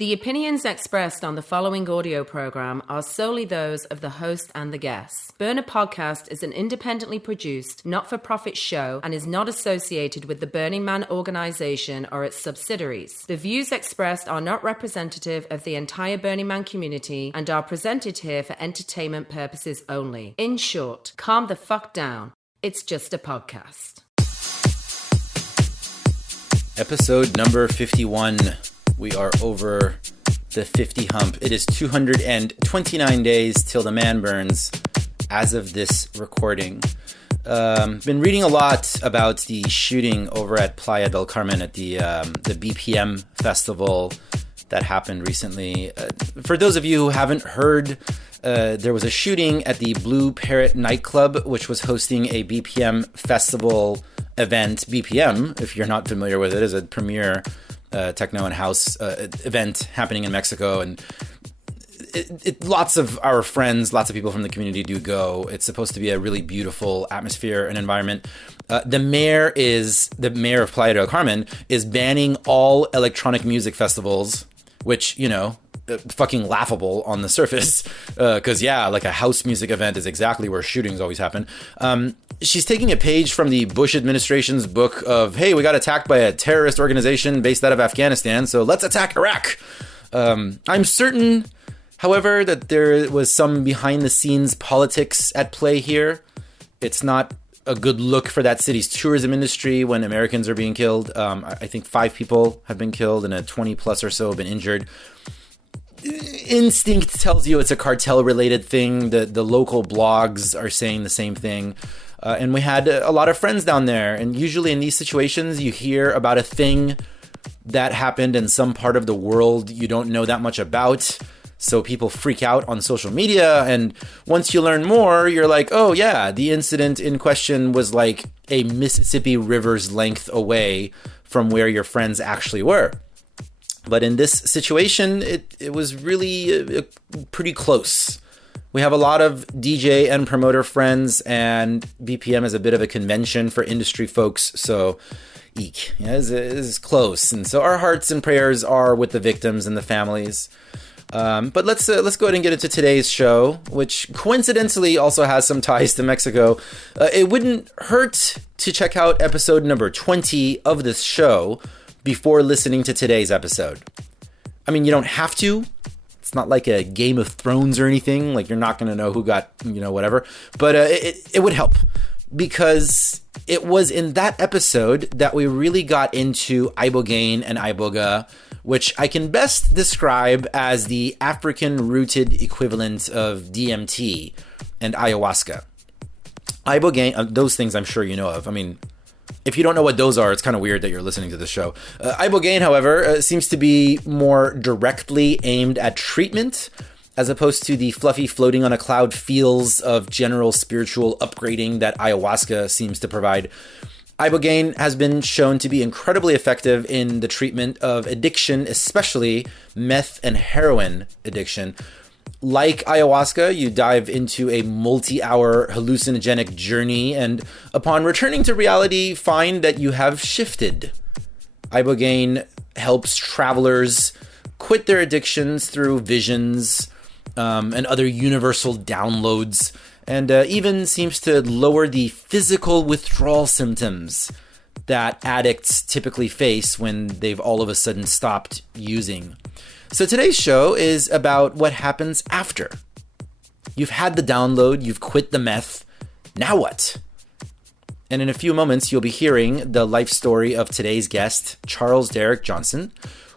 The opinions expressed on the following audio program are solely those of the host and the guests. Burner Podcast is an independently produced, not-for-profit show and is not associated with the Burning Man organization or its subsidiaries. The views expressed are not representative of the entire Burning Man community and are presented here for entertainment purposes only. In short, calm the fuck down. It's just a podcast. Episode number 51. We are over the 50 hump. It is 229 days till the man burns as of this recording. Been reading a lot about the shooting over at Playa del Carmen at the BPM festival that happened recently. For those of you who haven't heard, there was a shooting at the Blue Parrot nightclub, which was hosting a BPM festival event. BPM, if you're not familiar with it, is a premier techno and house event happening in Mexico, and lots of our friends, lots of people from the community do go. It's supposed to be a really beautiful atmosphere and environment. The mayor of Playa del Carmen is banning all electronic music festivals, which, you know, fucking laughable on the surface, because like a house music event is exactly where shootings always happen. She's taking a page from the Bush administration's book of, hey, we got attacked by a terrorist organization based out of Afghanistan, so let's attack Iraq. I'm certain, however, that there was some behind-the-scenes politics at play here. It's not a good look for that city's tourism industry when Americans are being killed. I think 5 people have been killed and 20 plus or so have been injured. Instinct tells you it's a cartel-related thing. The local blogs are saying the same thing. And we had a lot of friends down there. And usually in these situations, you hear about a thing that happened in some part of the world you don't know that much about. So people freak out on social media. And once you learn more, you're like, oh yeah, the incident in question was like a Mississippi River's length away from where your friends actually were. But in this situation, it was really pretty close. We have a lot of DJ and promoter friends, and BPM is a bit of a convention for industry folks, so eek, it is close. And so our hearts and prayers are with the victims and the families. But let's go ahead and get into today's show, which coincidentally also has some ties to Mexico. It wouldn't hurt to check out episode number 20 of this show before listening to today's episode. I mean, you don't have to. It's not like a Game of Thrones or anything. Like, you're not going to know who got, whatever. But it would help, because it was in that episode that we really got into Ibogaine and Iboga, which I can best describe as the African-rooted equivalent of DMT and ayahuasca. Ibogaine, those things I'm sure you know of. I mean, if you don't know what those are, it's kind of weird that you're listening to this show. Ibogaine, however, seems to be more directly aimed at treatment, as opposed to the fluffy floating on a cloud feels of general spiritual upgrading that ayahuasca seems to provide. Ibogaine has been shown to be incredibly effective in the treatment of addiction, especially meth and heroin addiction. Like ayahuasca, you dive into a multi-hour hallucinogenic journey, and upon returning to reality, find that you have shifted. Ibogaine helps travelers quit their addictions through visions and other universal downloads, and even seems to lower the physical withdrawal symptoms that addicts typically face when they've all of a sudden stopped using. So today's show is about what happens after. You've had the download, you've quit the meth, now what? And in a few moments, you'll be hearing the life story of today's guest, Charles Derek Johnson,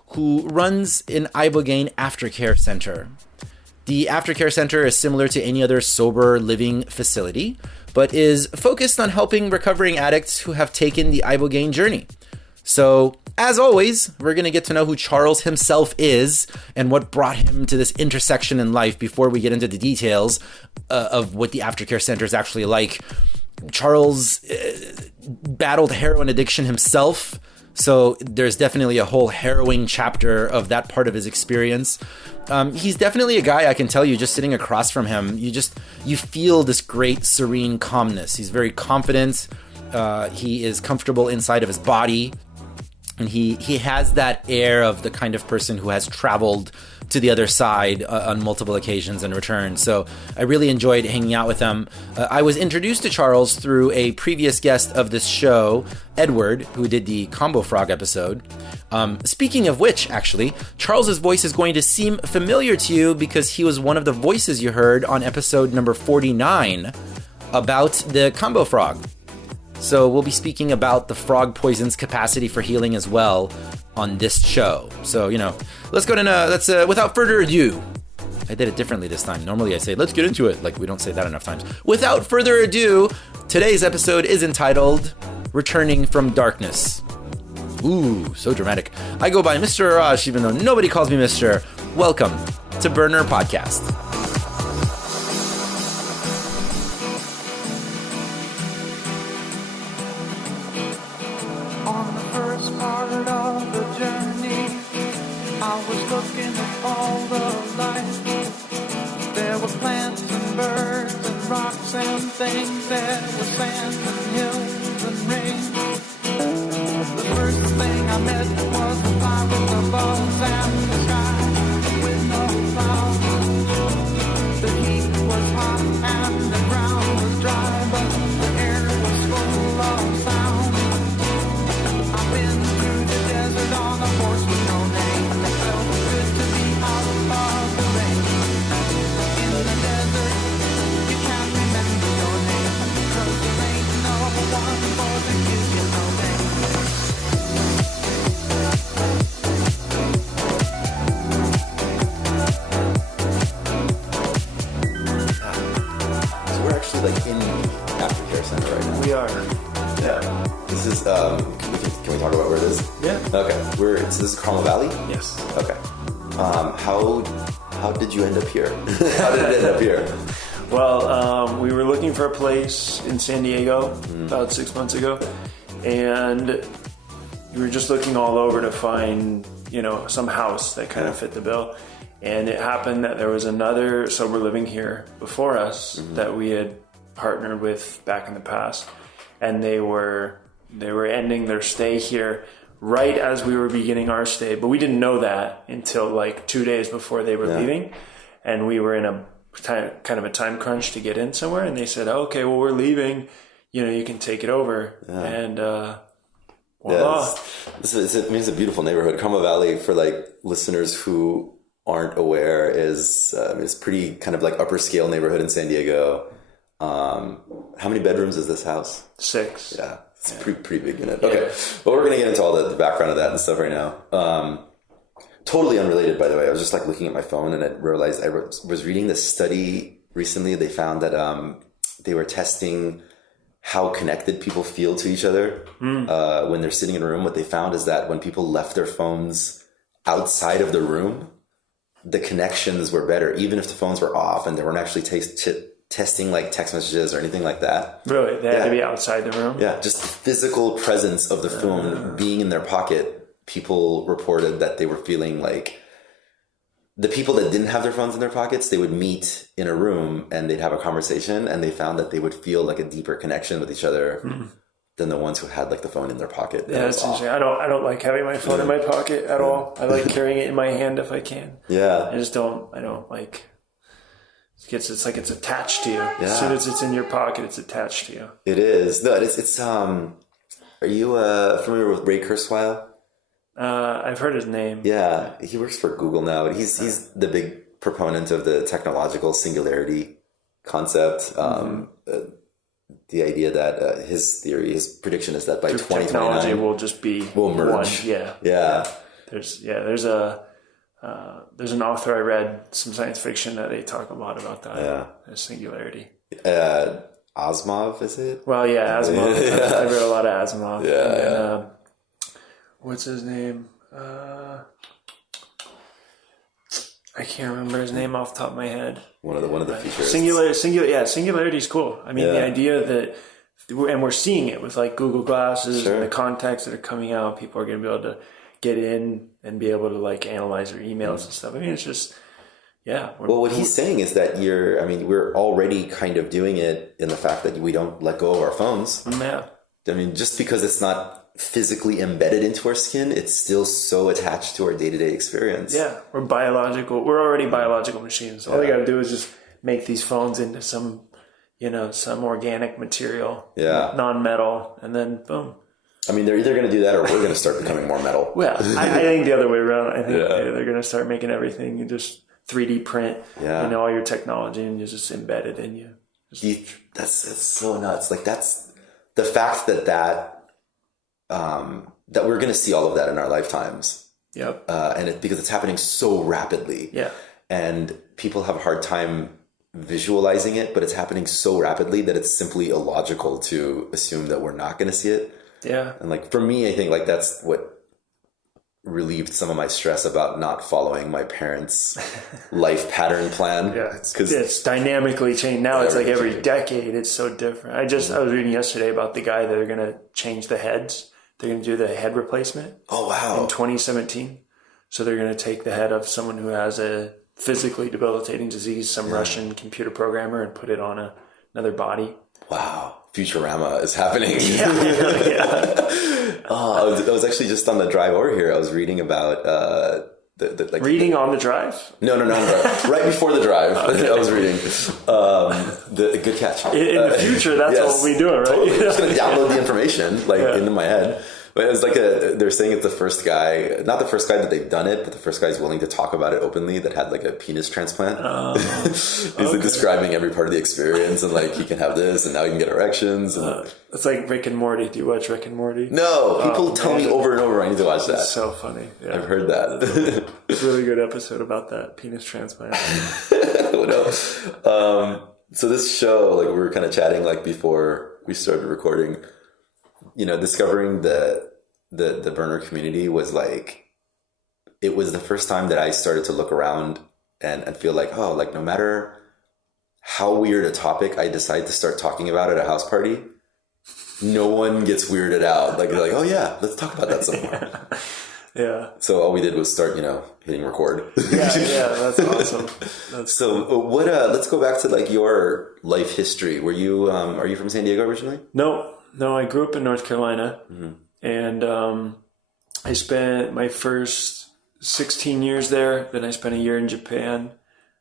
who runs an Ibogaine Aftercare Center. The Aftercare Center is similar to any other sober living facility, but is focused on helping recovering addicts who have taken the Ibogaine journey. So, as always, we're going to get to know who Charles himself is and what brought him to this intersection in life before we get into the details of what the Aftercare Center is actually like. Charles battled heroin addiction himself, so there's definitely a whole harrowing chapter of that part of his experience. He's definitely a guy, I can tell you, just sitting across from him, you feel this great serene calmness. He's very confident. He is comfortable inside of his body. And he has that air of the kind of person who has traveled to the other side on multiple occasions and returned. So I really enjoyed hanging out with him. I was introduced to Charles through a previous guest of this show, Edward, who did the Combo Frog episode. Speaking of which, actually, Charles's voice is going to seem familiar to you because he was one of the voices you heard on episode number 49 about the Combo Frog. So we'll be speaking about the frog poison's capacity for healing as well on this show. So, let's go to, without further ado, I did it differently this time. Normally I say, let's get into it. Like, we don't say that enough times. Without further ado, today's episode is entitled Returning from Darkness. Ooh, so dramatic. I go by Mr. Arash, even though nobody calls me Mr. Welcome to Burner Podcast. On the first part of the journey, I was looking at all the life. There were plants and birds and rocks and things. There was sand and hills and rain. The first thing I met was a fly with the balls and the sky with no clouds. The heat was hot and the ground was dry, but the air was full of sound. I've been through the desert on a horse with no name. It felt good to be out of the rain. In the desert, you can't remember your name, 'cause there ain't no one for to give you no name. So we're actually like in the Aftercare Center right now. We are. Yeah. This is, can we talk about where it is? Yeah. Okay. This is Carmel Valley? Yes. Okay. How did you end up here? How did it end up here? Well, we were looking for a place in San Diego about 6 months ago, and we were just looking all over to find, some house that kind of fit the bill. And it happened that there was another sober living here before us that we had partnered with back in the past, and they were ending their stay here right as we were beginning our stay, but we didn't know that until like 2 days before they were leaving, and we were in a kind of a time crunch to get in somewhere, and they said, okay, well, we're leaving, you can take it over. And voila. It's a beautiful neighborhood. Carmel Valley, for like listeners who aren't aware, is it's pretty kind of like upper scale neighborhood in San Diego. How many bedrooms is this house? 6. Yeah, it's pretty big unit. Okay, well, we're gonna get into all the background of that and stuff right now. Totally unrelated, by the way. I was just like looking at my phone and I realized I was reading this study recently. They found that they were testing how connected people feel to each other when they're sitting in a room. What they found is that when people left their phones outside of the room, the connections were better, even if the phones were off and they weren't actually testing like text messages or anything like that. Really? They had to be outside the room? Yeah, just the physical presence of the phone being in their pocket. People reported that they were feeling like the people that didn't have their phones in their pockets, they would meet in a room and they'd have a conversation, and they found that they would feel like a deeper connection with each other than the ones who had like the phone in their pocket. Yeah, that's interesting. I don't like having my phone in my pocket at all. I like carrying it in my hand if I can. Yeah. I don't like, it's like it's attached to you. Yeah. As soon as it's in your pocket, it's attached to you. It is. No, it's are you familiar with Ray Kurzweil? I've heard his name. Yeah, he works for Google now, but he's the big proponent of the technological singularity concept. The idea that his prediction is that by 2029 technology will just will merge. One. Yeah. There's an author I read, some science fiction, that they talk a lot about that. Yeah. The singularity. Asimov, is it? Well, yeah, Asimov. Yeah. I read a lot of Asimov. Yeah. What's his name? I can't remember his name off the top of my head. One of the features. Singularity is cool. I mean, the idea that, and we're seeing it with like Google Glasses and the contacts that are coming out. People are going to be able to get in and be able to like analyze their emails and stuff. I mean, it's just, Well, what he's saying is that we're already kind of doing it in the fact that we don't let go of our phones. Yeah. I mean, just because it's not physically embedded into our skin, it's still so attached to our day-to-day experience. Yeah, we're already biological machines. All they got to do is just make these phones into some organic material, non-metal, and then boom. I mean, they're either going to do that or we're going to start becoming more metal. Well, I think the other way around. I think they're going to start making everything. You just 3D print all your technology and you just embed it in you. That's so nuts. Like that's the fact that we're going to see all of that in our lifetimes. Yep. And because it's happening so rapidly. Yeah. And people have a hard time visualizing it, but it's happening so rapidly that it's simply illogical to assume that we're not going to see it. Yeah. And like for me, I think like that's what relieved some of my stress about not following my parents' life pattern plan. Yeah, it's dynamically changed. Now it's like every decade it's so different. I was reading yesterday about the guy that are going to change the heads. They're going to do the head replacement. Oh, wow. In 2017. So they're going to take the head of someone who has a physically debilitating disease, some Russian computer programmer, and put it on another body. Wow. Futurama is happening. Yeah. I was actually just on the drive over here. I was reading about reading on the drive? No, right before the drive. Okay. I was reading. The good catch. In the future, that's what we do, right? Totally. I'm just going to download the information into my head. But it was like they're saying it's the first guy, not the first guy that they've done it, but the first guy who's willing to talk about it openly that had like a penis transplant. He's like describing every part of the experience and like he can have this and now he can get erections. And... it's like Rick and Morty. Do you watch Rick and Morty? No, people tell me over and over I need to watch that. It's so funny. Yeah. I've heard that. It's a really good episode about that penis transplant. So this show, like we were kind of chatting like before we started recording, discovering the burner community was like, it was the first time that I started to look around and feel like, oh, like no matter how weird a topic I decide to start talking about at a house party, no one gets weirded out. Like they're like, oh yeah, let's talk about that some more. Yeah. So all we did was start, hitting record. Yeah, that's awesome. What? Let's go back to like your life history. Are you from San Diego originally? No, I grew up in North Carolina, and I spent my first 16 years there. Then I spent a year in Japan,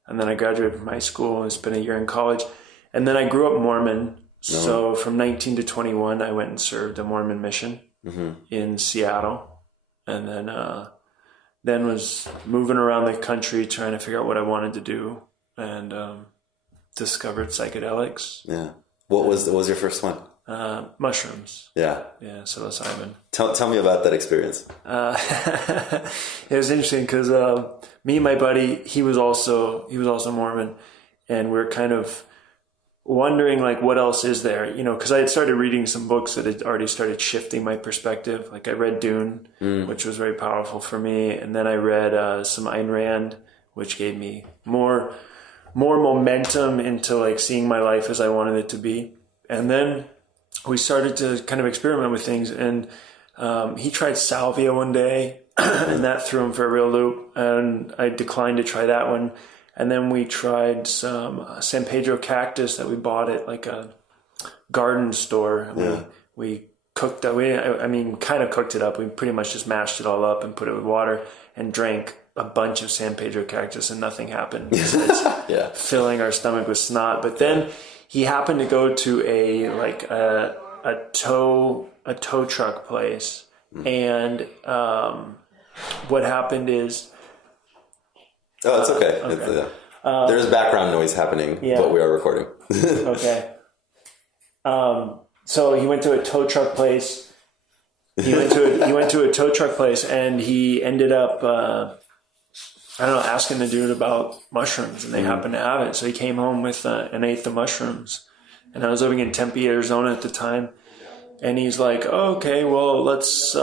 and then I graduated from high school and spent a year in college. And then I grew up Mormon. So from 19 to 21, I went and served a Mormon mission in Seattle, and then was moving around the country trying to figure out what I wanted to do, and discovered psychedelics. Yeah. What was your first one? Mushrooms. Yeah, psilocybin. Tell me about that experience. It was interesting because me and my buddy, he was also Mormon, and we were kind of wondering like what else is there, because I had started reading some books that had already started shifting my perspective. Like I read Dune, which was very powerful for me, and then I read some Ayn Rand, which gave me more momentum into like seeing my life as I wanted it to be. And then we started to kind of experiment with things, and he tried salvia one day and that threw him for a real loop, and I declined to try that one. And then we tried some San Pedro cactus that we bought at like a garden store. We cooked it. Kind of cooked it up. We pretty much just mashed it all up and put it with water and drank a bunch of San Pedro cactus, and nothing happened besides filling our stomach with snot. But then he happened to go to a tow truck place, and what happened is. Oh, it's okay. Okay. There's background noise happening, but we are recording. Okay. So he went to a tow truck place. He went to a tow truck place, and he ended up, asking the dude about mushrooms, and they happened to have it. So he came home with an eighth of mushrooms, and I was living in Tempe, Arizona at the time. And he's like, oh, "Okay, well, let's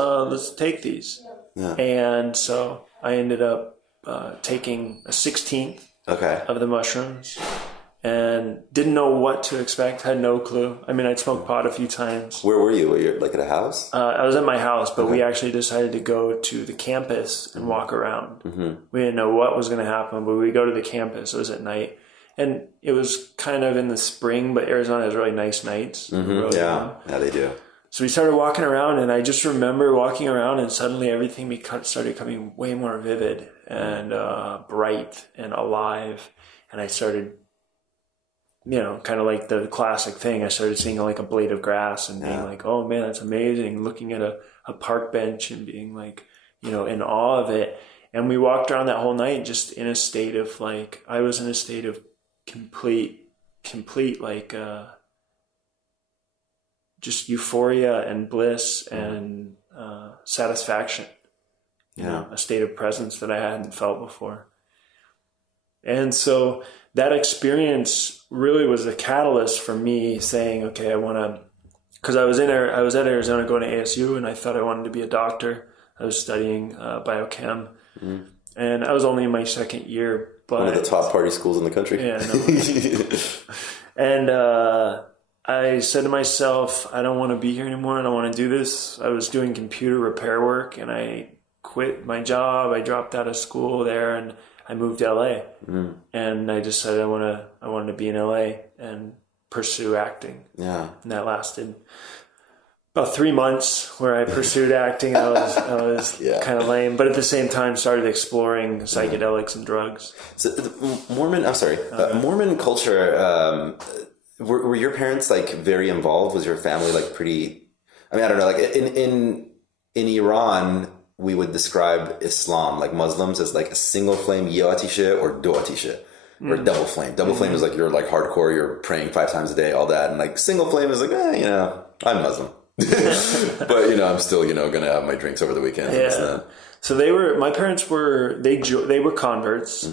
take these." Yeah. And so I ended up taking a 16th of the mushrooms, and didn't know what to expect. Had no clue. I'd smoked pot a few times. Where were you? Were you like at a house? I was at my house, but we actually decided to go to the campus and walk around. We didn't know what was going to happen, but we go to the campus. It was at night, and it was kind of in the spring, but Arizona has really nice nights. Really yeah, they do. So we started walking around, and I just remember walking around, and suddenly everything started becoming way more vivid and bright and alive. And I started, kind of like the classic thing. I started seeing like a blade of grass and being like, oh man, that's amazing. Looking at a park bench and being like, in awe of it. And we walked around that whole night just in a state of like, I was in a state of complete like, just euphoria and bliss and satisfaction. A state of presence that I hadn't felt before. And so that experience really was a catalyst for me saying, okay, I want to, because I was at Arizona going to ASU, and I thought I wanted to be a doctor. I was studying biochem, and I was only in my second year. But one of the top party schools in the country. Yeah, no. And I said to myself, I don't want to be here anymore. I don't want to do this. I was doing computer repair work, and I quit my job. I dropped out of school there, and I moved to LA. And I decided I wanted to be in LA and pursue acting. Yeah. And that lasted about 3 months where I pursued acting. I was kind of lame, but at the same time started exploring psychedelics and drugs. So Mormon culture, were your parents like very involved? Was your family like pretty, I mean, I don't know, like in Iran, we would describe Islam, like Muslims, as like a single flame, yewatisha or doatisha, or double flame. Double flame is like you're like hardcore, you're praying 5 times a day, all that. And like single flame is like, I'm Muslim. But, I'm still, going to have my drinks over the weekend. Yeah. So my parents were converts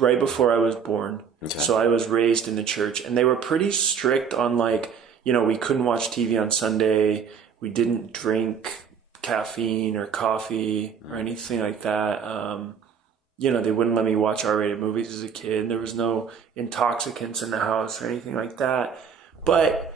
right before I was born. Okay. So I was raised in the church, and they were pretty strict on like, we couldn't watch TV on Sunday. We didn't drink caffeine or coffee or anything like that. They wouldn't let me watch R-rated movies as a kid. There was no intoxicants in the house or anything like that. But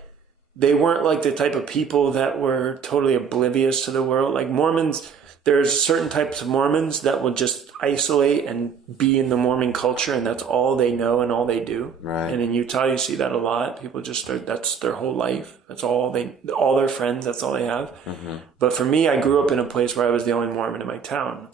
they weren't like the type of people that were totally oblivious to the world. Like Mormons, there's certain types of Mormons that will just isolate and be in the Mormon culture, and that's all they know and all they do. Right. And in Utah, you see that a lot. People just that's their whole life. That's all their friends, that's all they have. Mm-hmm. But for me, I grew up in a place where I was the only Mormon in my town.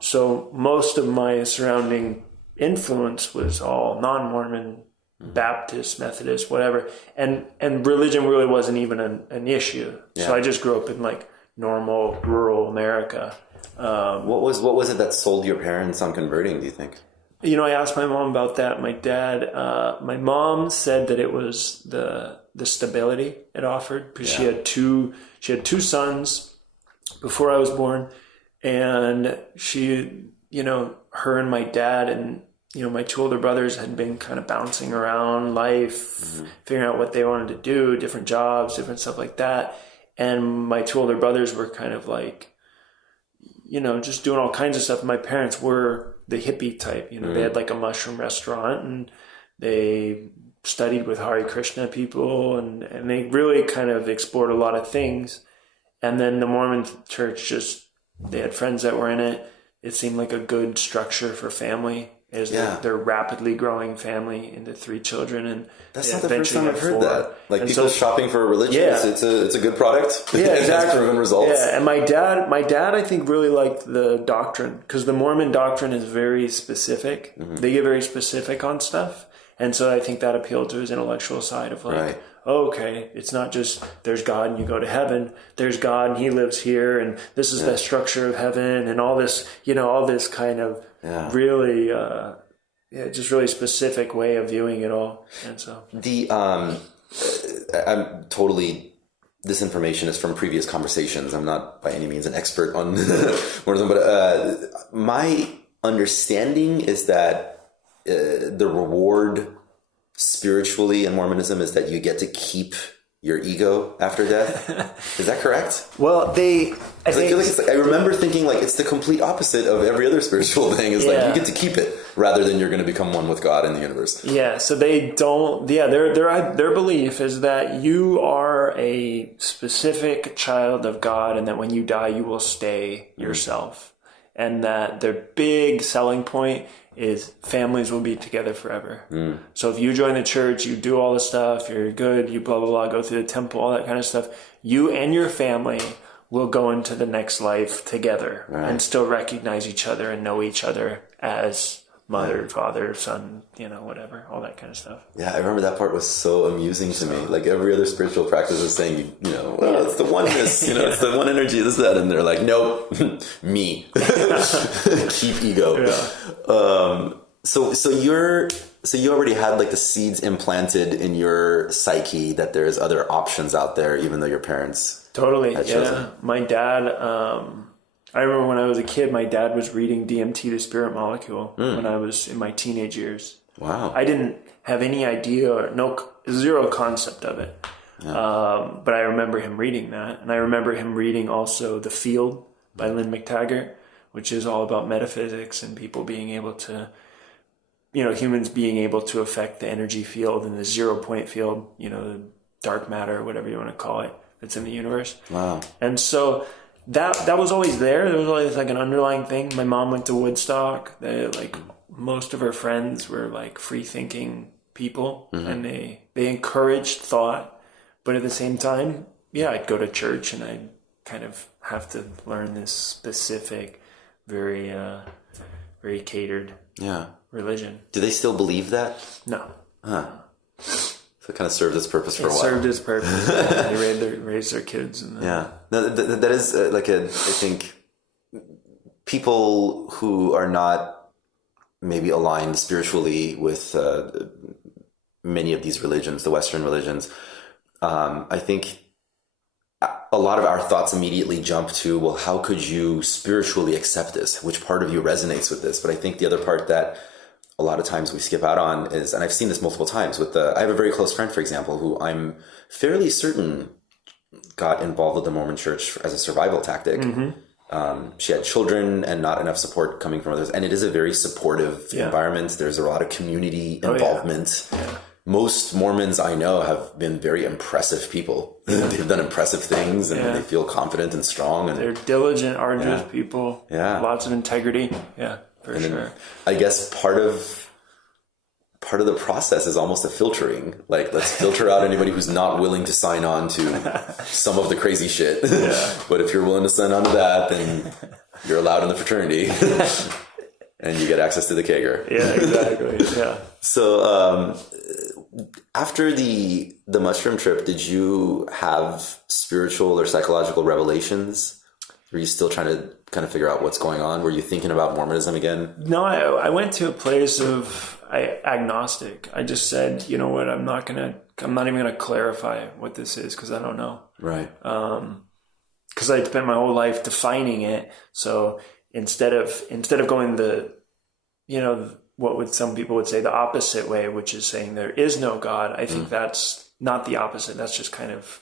So most of my surrounding influence was all non-Mormon, Baptist, Methodist, whatever. And religion really wasn't even an issue. Yeah. So I just grew up in like normal rural America. What was it that sold your parents on converting, do you think? I asked my mom about that. My mom said that it was the stability it offered, because she had two sons before I was born, and she, her and my dad and my 2 older brothers had been kind of bouncing around life, figuring out what they wanted to do, different jobs, different stuff like that. And my 2 older brothers were kind of like, just doing all kinds of stuff. My parents were the hippie type, they had like a mushroom restaurant, and they studied with Hare Krishna people, and they really kind of explored a lot of things. And then the Mormon church they had friends that were in it. It seemed like a good structure for family. Their rapidly growing family into 3 children, and that's not the first time I've heard that. Like people shopping for a religion, it's a good product. Yeah, exactly. It has proven results. Yeah, and my dad, I think really liked the doctrine, because the Mormon doctrine is very specific. Mm-hmm. They get very specific on stuff, and so I think that appealed to his intellectual side of like, okay, it's not just there's God and you go to heaven. There's God and He lives here, and this is the structure of heaven, and all this, all this kind of really, just really specific way of viewing it all. And so I'm totally, this information is from previous conversations. I'm not by any means an expert on Mormonism, but my understanding is that the reward spiritually in Mormonism is that you get to keep your ego after death. Is that correct? Well, I feel like I remember thinking like it's the complete opposite of every other spiritual thing. Is like you get to keep it rather than you're going to become one with God in the universe. Yeah. So they don't. Yeah. Their belief is that you are a specific child of God, and that when you die, you will stay yourself. and that their big selling point is families will be together forever. So if you join the church, you do all the stuff, you're good, you blah, blah, blah, go through the temple, all that kind of stuff, you and your family will go into the next life together and still recognize each other and know each other as mother, father, son, whatever, all that kind of stuff. Yeah, I remember that part was so amusing to me. Like every other spiritual practice was saying, well, it's the oneness, it's the one energy, this, that. And they're like, nope, me. Keep ego. Yeah. So you already had like the seeds implanted in your psyche that there's other options out there, even though your parents totally had chosen. Yeah. My dad, I remember when I was a kid, my dad was reading DMT, The Spirit Molecule, when I was in my teenage years. Wow. I didn't have any idea or zero concept of it. Yeah. But I remember him reading that. And I remember him reading also The Field by Lynn McTaggart, which is all about metaphysics and people being able to, humans being able to affect the energy field and the 0 point field, the dark matter, whatever you want to call it, that's in the universe. Wow. And so that was always there. There was always like an underlying thing. My mom went to Woodstock. Most of her friends were like free thinking people, and they encouraged thought. But at the same time, I'd go to church and I'd kind of have to learn this specific, very very catered religion. Do they still believe that? No. Huh. So it kind of served its purpose for a while. It served its purpose. They raised their kids. And No, that is I think people who are not maybe aligned spiritually with many of these religions, the Western religions, I think a lot of our thoughts immediately jump to, well, how could you spiritually accept this? Which part of you resonates with this? But I think the other part that a lot of times we skip out on is, and I've seen this multiple times I have a very close friend, for example, who I'm fairly certain got involved with the Mormon church as a survival tactic. She had children and not enough support coming from others. And it is a very supportive environment. There's a lot of community involvement. Yeah. Most Mormons I know have been very impressive people. They've done impressive things and they feel confident and strong. And they're diligent, arduous people. Yeah. Lots of integrity. Yeah, for sure. I guess part of the process is almost a filtering. Like, let's filter out anybody who's not willing to sign on to some of the crazy shit. Yeah. But if you're willing to sign on to that, then you're allowed in the fraternity. And you get access to the kegger. Yeah, exactly. Yeah. So after the mushroom trip, did you have spiritual or psychological revelations? Were you still trying to kind of figure out what's going on? Were you thinking about Mormonism again? No, I went to a place of agnostic. I just said, you know what, I'm not even gonna clarify what this is because I don't know. Right. Because I spent my whole life defining it. So instead of going what some people would say the opposite way, which is saying there is no God, I think that's not the opposite. That's just kind of,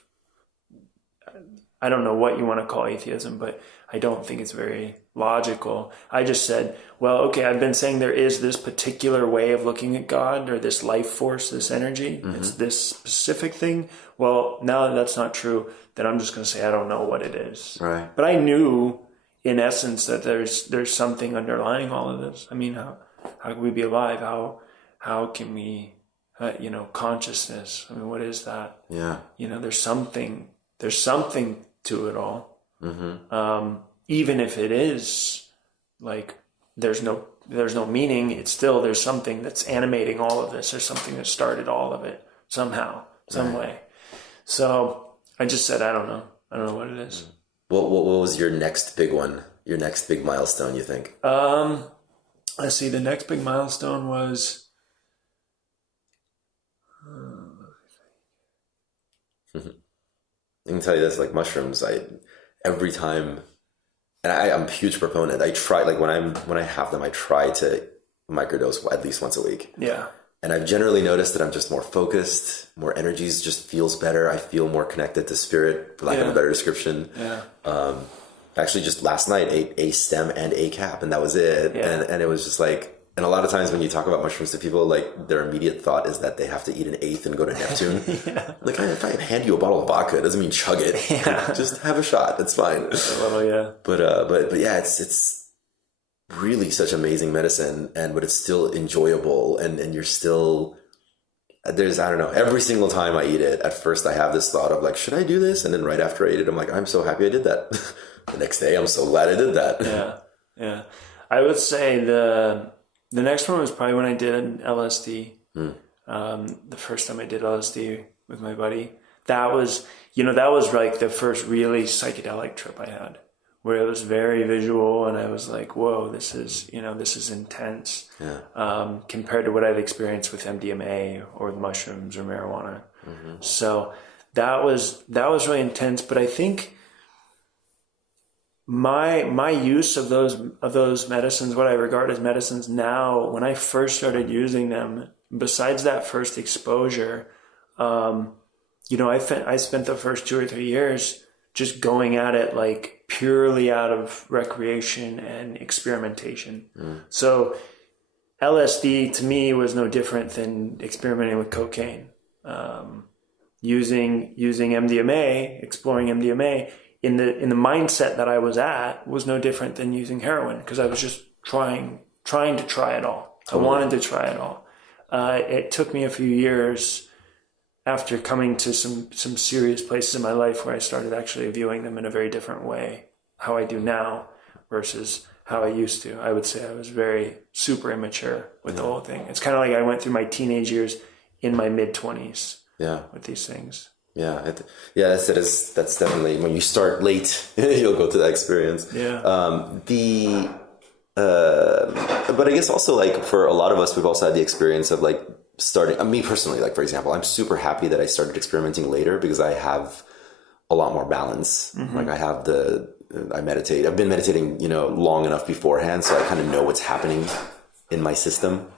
I don't know what you want to call atheism, but I don't think it's very logical. I just said, well, okay, I've been saying there is this particular way of looking at God or this life force, this energy. It's this specific thing. Well, now that that's not true, then I'm just going to say I don't know what it is. Right. But I knew in essence that there's something underlying all of this. I mean, how can we be alive? How can we, consciousness? I mean, what is that? Yeah. There's something to it all. Even if it is like, there's no meaning, it's still, there's something that's animating all of this. There's something that started all of it somehow, some way. So I just said, I don't know what it is. What was your next big one? Your next big milestone, you think? Let's see. The next big milestone was. I can tell you this, like mushrooms, every time, and I'm a huge proponent. I try, like when I have them, I try to microdose at least once a week. Yeah. And I've generally noticed that I'm just more focused, more energies, just feels better. I feel more connected to spirit, for lack of a better description. Yeah. Actually, just last night, ate a stem and a cap, and that was it. Yeah. And it was just like, and a lot of times when you talk about mushrooms to people, like their immediate thought is that they have to eat an eighth and go to Neptune. Like, if I hand you a bottle of vodka, it doesn't mean chug it. Just have a shot. It's fine. Well, yeah. But yeah, it's really such amazing medicine, but it's still enjoyable, and you're still, I don't know, every single time I eat it, at first I have this thought of like, should I do this? And then right after I eat it, I'm like, I'm so happy I did that. The next day, I'm so glad I did that. Yeah. I would say the next one was probably when I did LSD. The first time I did LSD with my buddy, that was like the first really psychedelic trip I had, where it was very visual, and I was like, whoa, this is intense. Compared to what I'd experienced with MDMA or mushrooms or marijuana. So that was really intense. But I think my use of those medicines, what I regard as medicines now, when I first started using them, besides that first exposure, I spent the first 2 or 3 years just going at it like purely out of recreation and experimentation. So LSD to me was no different than experimenting with cocaine. Using MDMA, exploring MDMA in the mindset that I was at was no different than using heroin, because I was just trying to try it all. Totally. I wanted to try it all. It took me a few years after coming to some serious places in my life where I started actually viewing them in a very different way, how I do now versus how I used to. I would say I was very super immature with the whole thing. It's kind of like I went through my teenage years in my mid-20s with these things. That's definitely, when you start late, you'll go through that experience. But I guess also, like, for a lot of us, we've also had the experience of like starting, me personally, like, for example, I'm super happy that I started experimenting later, because I have a lot more balance. Like I meditate. I've been meditating, long enough beforehand, so I kind of know what's happening in my system.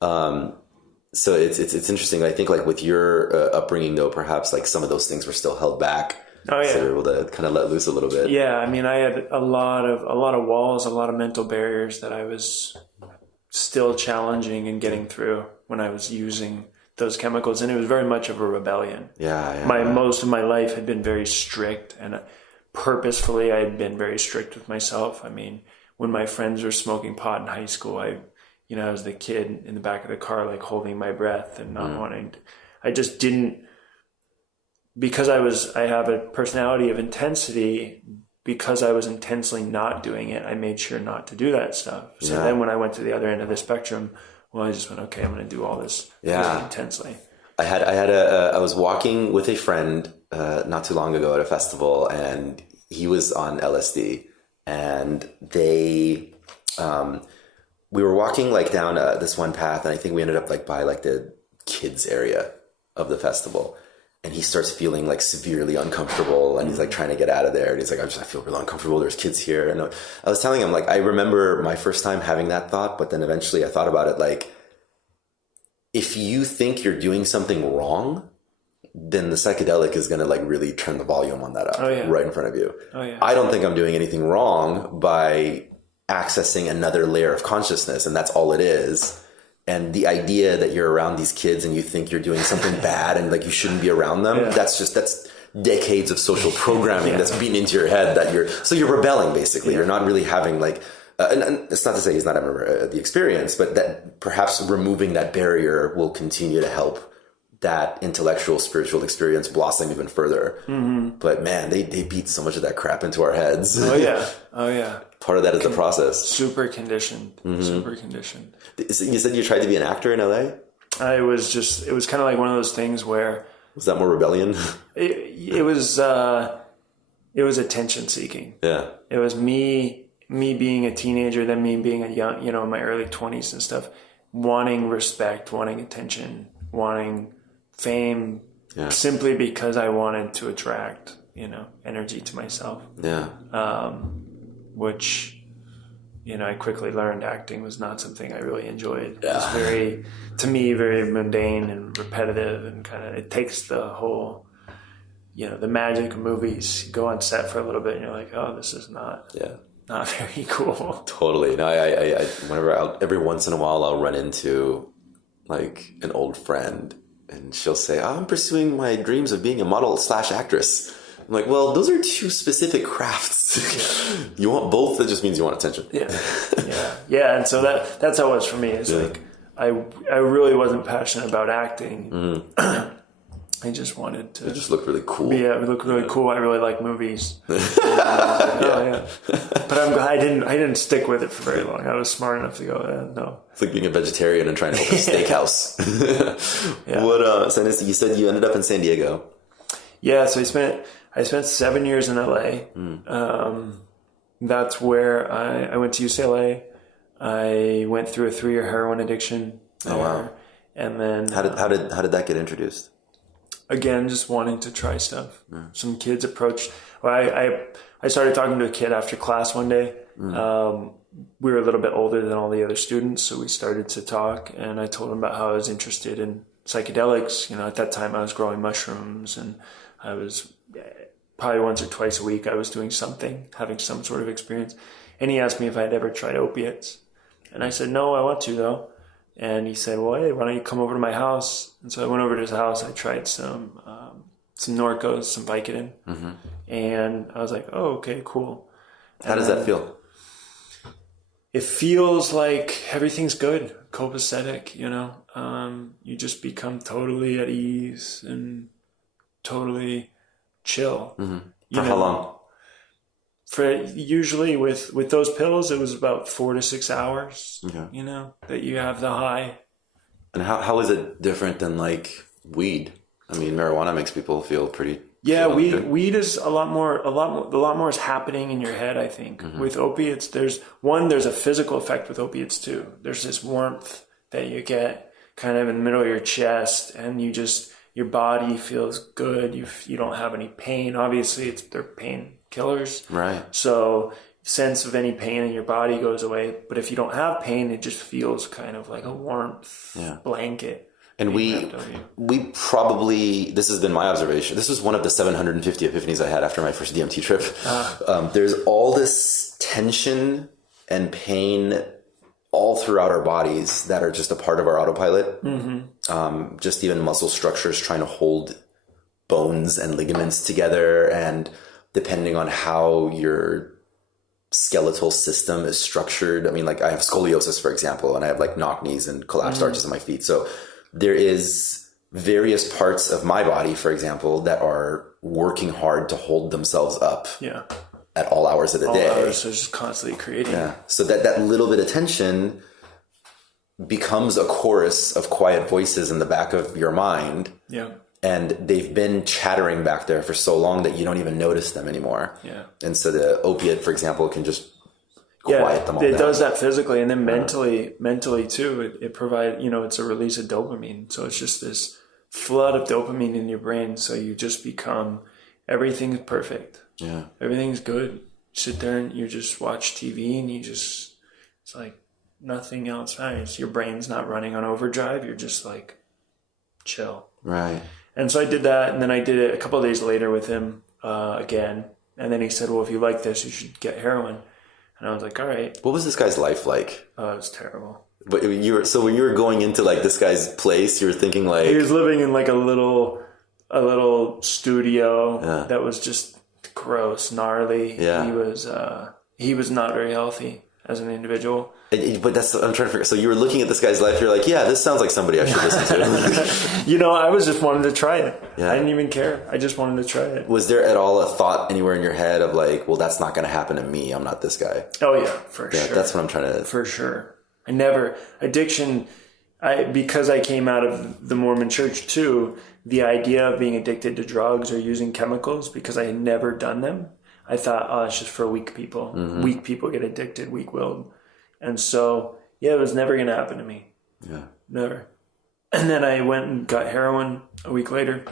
So it's interesting. I think, like, with your upbringing, though, perhaps like some of those things were still held back. So you're able to kind of let loose a little bit. Yeah, I mean, I had a lot of walls, a lot of mental barriers that I was still challenging and getting through when I was using those chemicals, and it was very much of a rebellion. Most of my life had been very strict, and purposefully I had been very strict with myself. I mean, when my friends were smoking pot in high school, I was the kid in the back of the car, like holding my breath and not wanting. I just didn't, because I have a personality of intensity. Because I was intensely not doing it, I made sure not to do that stuff. So then when I went to the other end of the spectrum, well, I just went, okay, I'm going to do all this really intensely. I was walking with a friend not too long ago at a festival, and he was on LSD, and we were walking like down this one path, and I think we ended up like by like the kids area of the festival. And he starts feeling like severely uncomfortable, and he's like trying to get out of there. And he's like, I feel really uncomfortable. There's kids here. And I was telling him, like, I remember my first time having that thought, but then eventually I thought about it. Like, if you think you're doing something wrong, then the psychedelic is going to like really turn the volume on that up right in front of you. I don't think I'm doing anything wrong by accessing another layer of consciousness, and that's all it is. And the idea that you're around these kids and you think you're doing something bad and like you shouldn't be around them, that's decades of social programming that's beaten into your head that you're rebelling, basically. You're not really having like, and it's not to say he's not having the experience, but that perhaps removing that barrier will continue to help that intellectual, spiritual experience blossom even further. But man, they beat so much of that crap into our heads. Oh yeah. Part of that is the process. Super conditioned. You said you tried to be an actor in LA? It was kind of like one of those things where... Was that more rebellion? It was attention seeking. Yeah. It was me being a teenager, then me being a young, in my early 20s and stuff, wanting respect, wanting attention, wanting fame, simply because I wanted to attract, energy to myself. Yeah. Which, I quickly learned acting was not something I really enjoyed. It was very mundane and repetitive, and it takes the whole, the magic of movies. You go on set for a little bit and you're like, oh, this is not very cool. Totally. No, I every once in a while I'll run into like an old friend, and she'll say, I'm pursuing my dreams of being a model / actress. I'm I'm like, well, those are two specific crafts. You want both, that just means you want attention. Yeah. And so that's how it was for me. It's like, I really wasn't passionate about acting. I just wanted to. It just looked really cool. Yeah, it looked really cool. I really like movies. But I didn't stick with it for very long. I was smart enough to go, no. It's like being a vegetarian and trying to open a steakhouse. So you said you ended up in San Diego. Yeah, so I spent 7 years in LA. That's where I went to UCLA. I went through a 3-year heroin addiction. Oh wow! And then how did that get introduced? Again, just wanting to try stuff. Some kids approached. Well, I started talking to a kid after class one day. We were a little bit older than all the other students, so we started to talk. And I told him about how I was interested in psychedelics. You know, at that time I was growing mushrooms, and I was probably once or twice a week I was doing something, having some sort of experience. And he asked me if I'd ever tried opiates, and I said no, I want to though. And he said, well, hey, why don't you come over to my house? And so I went over to his house. I tried some Norcos, some Vicodin. And I was like, oh, okay, cool. How does that feel? It feels like everything's good, copacetic, you know. You just become totally at ease and totally chill. For how long? For usually with those pills, it was about 4 to 6 hours, you know, that you have the high. And how is it different than like weed? I mean, marijuana makes people feel pretty. Yeah, weed is a lot more is happening in your head, I think. With opiates, there's a physical effect with opiates too. There's this warmth that you get kind of in the middle of your chest, and your body feels good. You don't have any pain. Obviously, they're pain killers. Right. So sense of any pain in your body goes away. But if you don't have pain, it just feels kind of like a warmth blanket. And we probably, this has been my observation. This was one of the 750 epiphanies I had after my first DMT trip. There's all this tension and pain all throughout our bodies that are just a part of our autopilot. Just even muscle structures trying to hold bones and ligaments together, and depending on how your skeletal system is structured. I mean, like I have scoliosis, for example, and I have like knock knees and collapsed arches in my feet. So there is various parts of my body, for example, that are working hard to hold themselves up at all hours of the day. All hours, so just constantly creating. Yeah. So that little bit of tension becomes a chorus of quiet voices in the back of your mind. Yeah. And they've been chattering back there for so long that you don't even notice them anymore. Yeah. And so the opiate, for example, can just quiet them all down. It does that physically, and then mentally too. It provides, it's a release of dopamine. So it's just this flood of dopamine in your brain. So you just become, everything's perfect. Yeah. Everything's good. You sit there and you just watch TV, and it's like nothing else matters. Your brain's not running on overdrive. You're just like chill. Right. And so I did that, and then I did it a couple of days later with him again. And then he said, well, if you like this, you should get heroin. And I was like, all right. What was this guy's life like? Oh, it was terrible. But when you were going into like this guy's place, you were thinking like he was living in like a little studio that was just gross, gnarly. Yeah. He was not very healthy as an individual. But I'm trying to figure. So you were looking at this guy's life. You're like, yeah, this sounds like somebody I should listen to. I was just wanting to try it. Yeah. I didn't even care. I just wanted to try it. Was there at all a thought anywhere in your head of like, well, that's not going to happen to me. I'm not this guy. Oh yeah, for sure. That's what I'm trying to. For sure. Because I came out of the Mormon church too, the idea of being addicted to drugs or using chemicals, because I had never done them, I thought, oh, it's just for weak people. Mm-hmm. Weak people get addicted, weak-willed. And so, it was never going to happen to me. Yeah. Never. And then I went and got heroin a week later.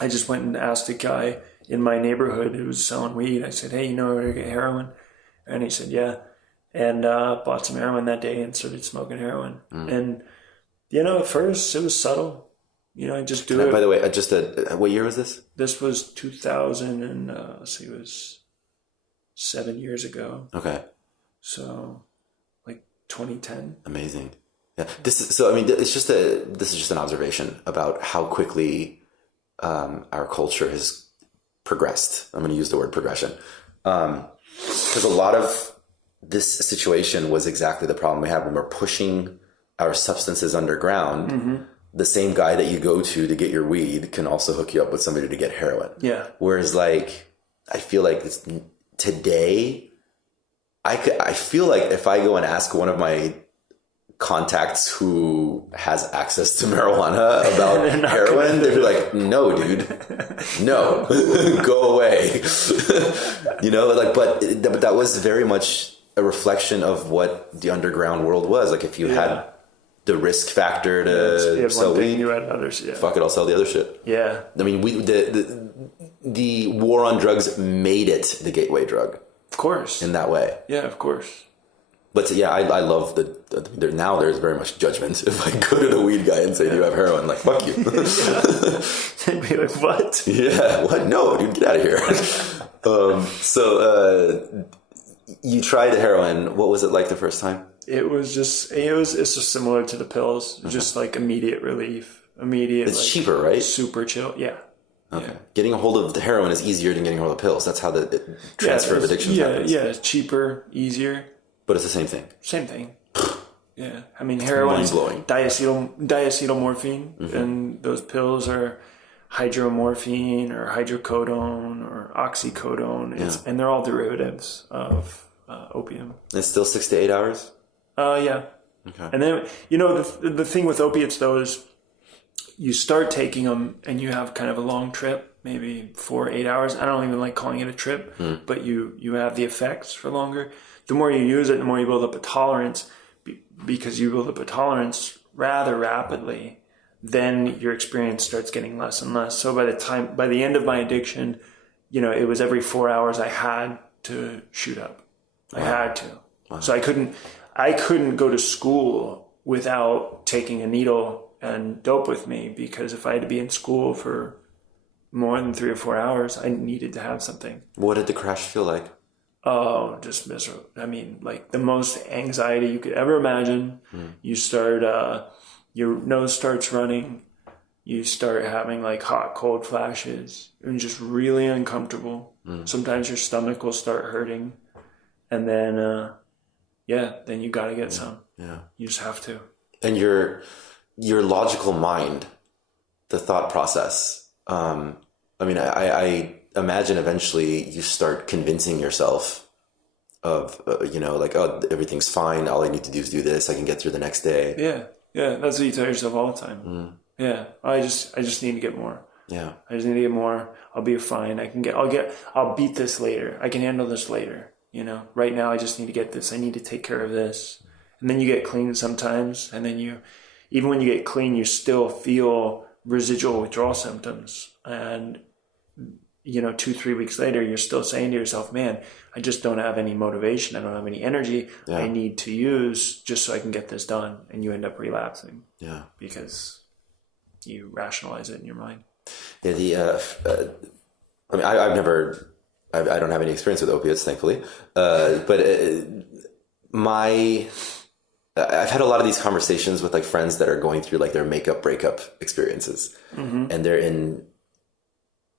I just went and asked a guy in my neighborhood who was selling weed. I said, hey, where to get heroin? And he said, yeah. And bought some heroin that day and started smoking heroin. Mm. And, at first it was subtle. I just do it. By the way, what year was this? This was 2000 and, it was 7 years ago. Okay. So, 2010. Amazing. Yeah. This is just an observation about how quickly our culture has progressed. I'm going to use the word progression. Because a lot of this situation was exactly the problem we had when we're pushing our substances underground. Mm-hmm. The same guy that you go to get your weed can also hook you up with somebody to get heroin. Yeah. Whereas like, I feel like today, I feel like if I go and ask one of my contacts who has access to marijuana about heroin, they'd be like, no, dude, no, go away. You know, like, but that was very much a reflection of what the underground world was. Like if you had the risk factor to sell weed, you had others. Yeah. Fuck it, I'll sell the other shit. Yeah. I mean, the war on drugs made it the gateway drug. Of course. In that way. Yeah, of course. But yeah, I love now there's very much judgment. If I go to the weed guy and say, do you have heroin? Like, fuck you. They'd be like, what? Yeah, what? No, dude, get out of here. So you tried heroin. What was it like the first time? It's just similar to the pills. Just like immediate relief. It's like, cheaper, right? Super chill. Yeah. Okay. Yeah. Getting a hold of the heroin is easier than getting a hold of pills. That's how the transfer of addiction happens. Yeah, it's cheaper, easier. But it's the same thing. Same thing. Yeah. I mean, heroin is diacetyl morphine, and those pills are hydromorphine or hydrocodone or oxycodone. And they're all derivatives of opium. It's still 6 to 8 hours? Yeah. Okay. And then, you know, the thing with opiates, though, is you start taking them and you have kind of a long trip, maybe 4 or 8 hours. I don't even like calling it a trip, but you have the effects for longer. The more you use it, the more you build up a tolerance, because you build up a tolerance rather rapidly, then your experience starts getting less and less. So by the end of my addiction, you know, it was every 4 hours I had to shoot up. I had to. Wow. So I couldn't go to school without taking a needle and dope with me, because if I had to be in school for more than 3 or 4 hours, I needed to have something. What did the crash feel like? Oh, just miserable. I mean, like the most anxiety you could ever imagine. You start, your nose starts running. You start having like hot, cold flashes and just really uncomfortable. Sometimes your stomach will start hurting. And then, then you got to get some. Yeah. You just have to. And your logical mind, the thought process. I mean, I imagine eventually you start convincing yourself of, like, oh, everything's fine. All I need to do is do this. I can get through the next day. Yeah. Yeah. That's what you tell yourself all the time. Yeah. I just need to get more. Yeah. I just need to get more. I'll be fine. I'll beat this later. I can handle this later. You know, right now I just need to get this. I need to take care of this. And then you get clean sometimes. And then even when you get clean, you still feel residual withdrawal symptoms. And, 2-3 weeks later, you're still saying to yourself, man, I just don't have any motivation. I don't have any energy I need to use just so I can get this done. And you end up relapsing. Yeah. Because you rationalize it in your mind. Yeah. I don't have any experience with opiates, thankfully. But I've had a lot of these conversations with like friends that are going through like their breakup experiences, and they're in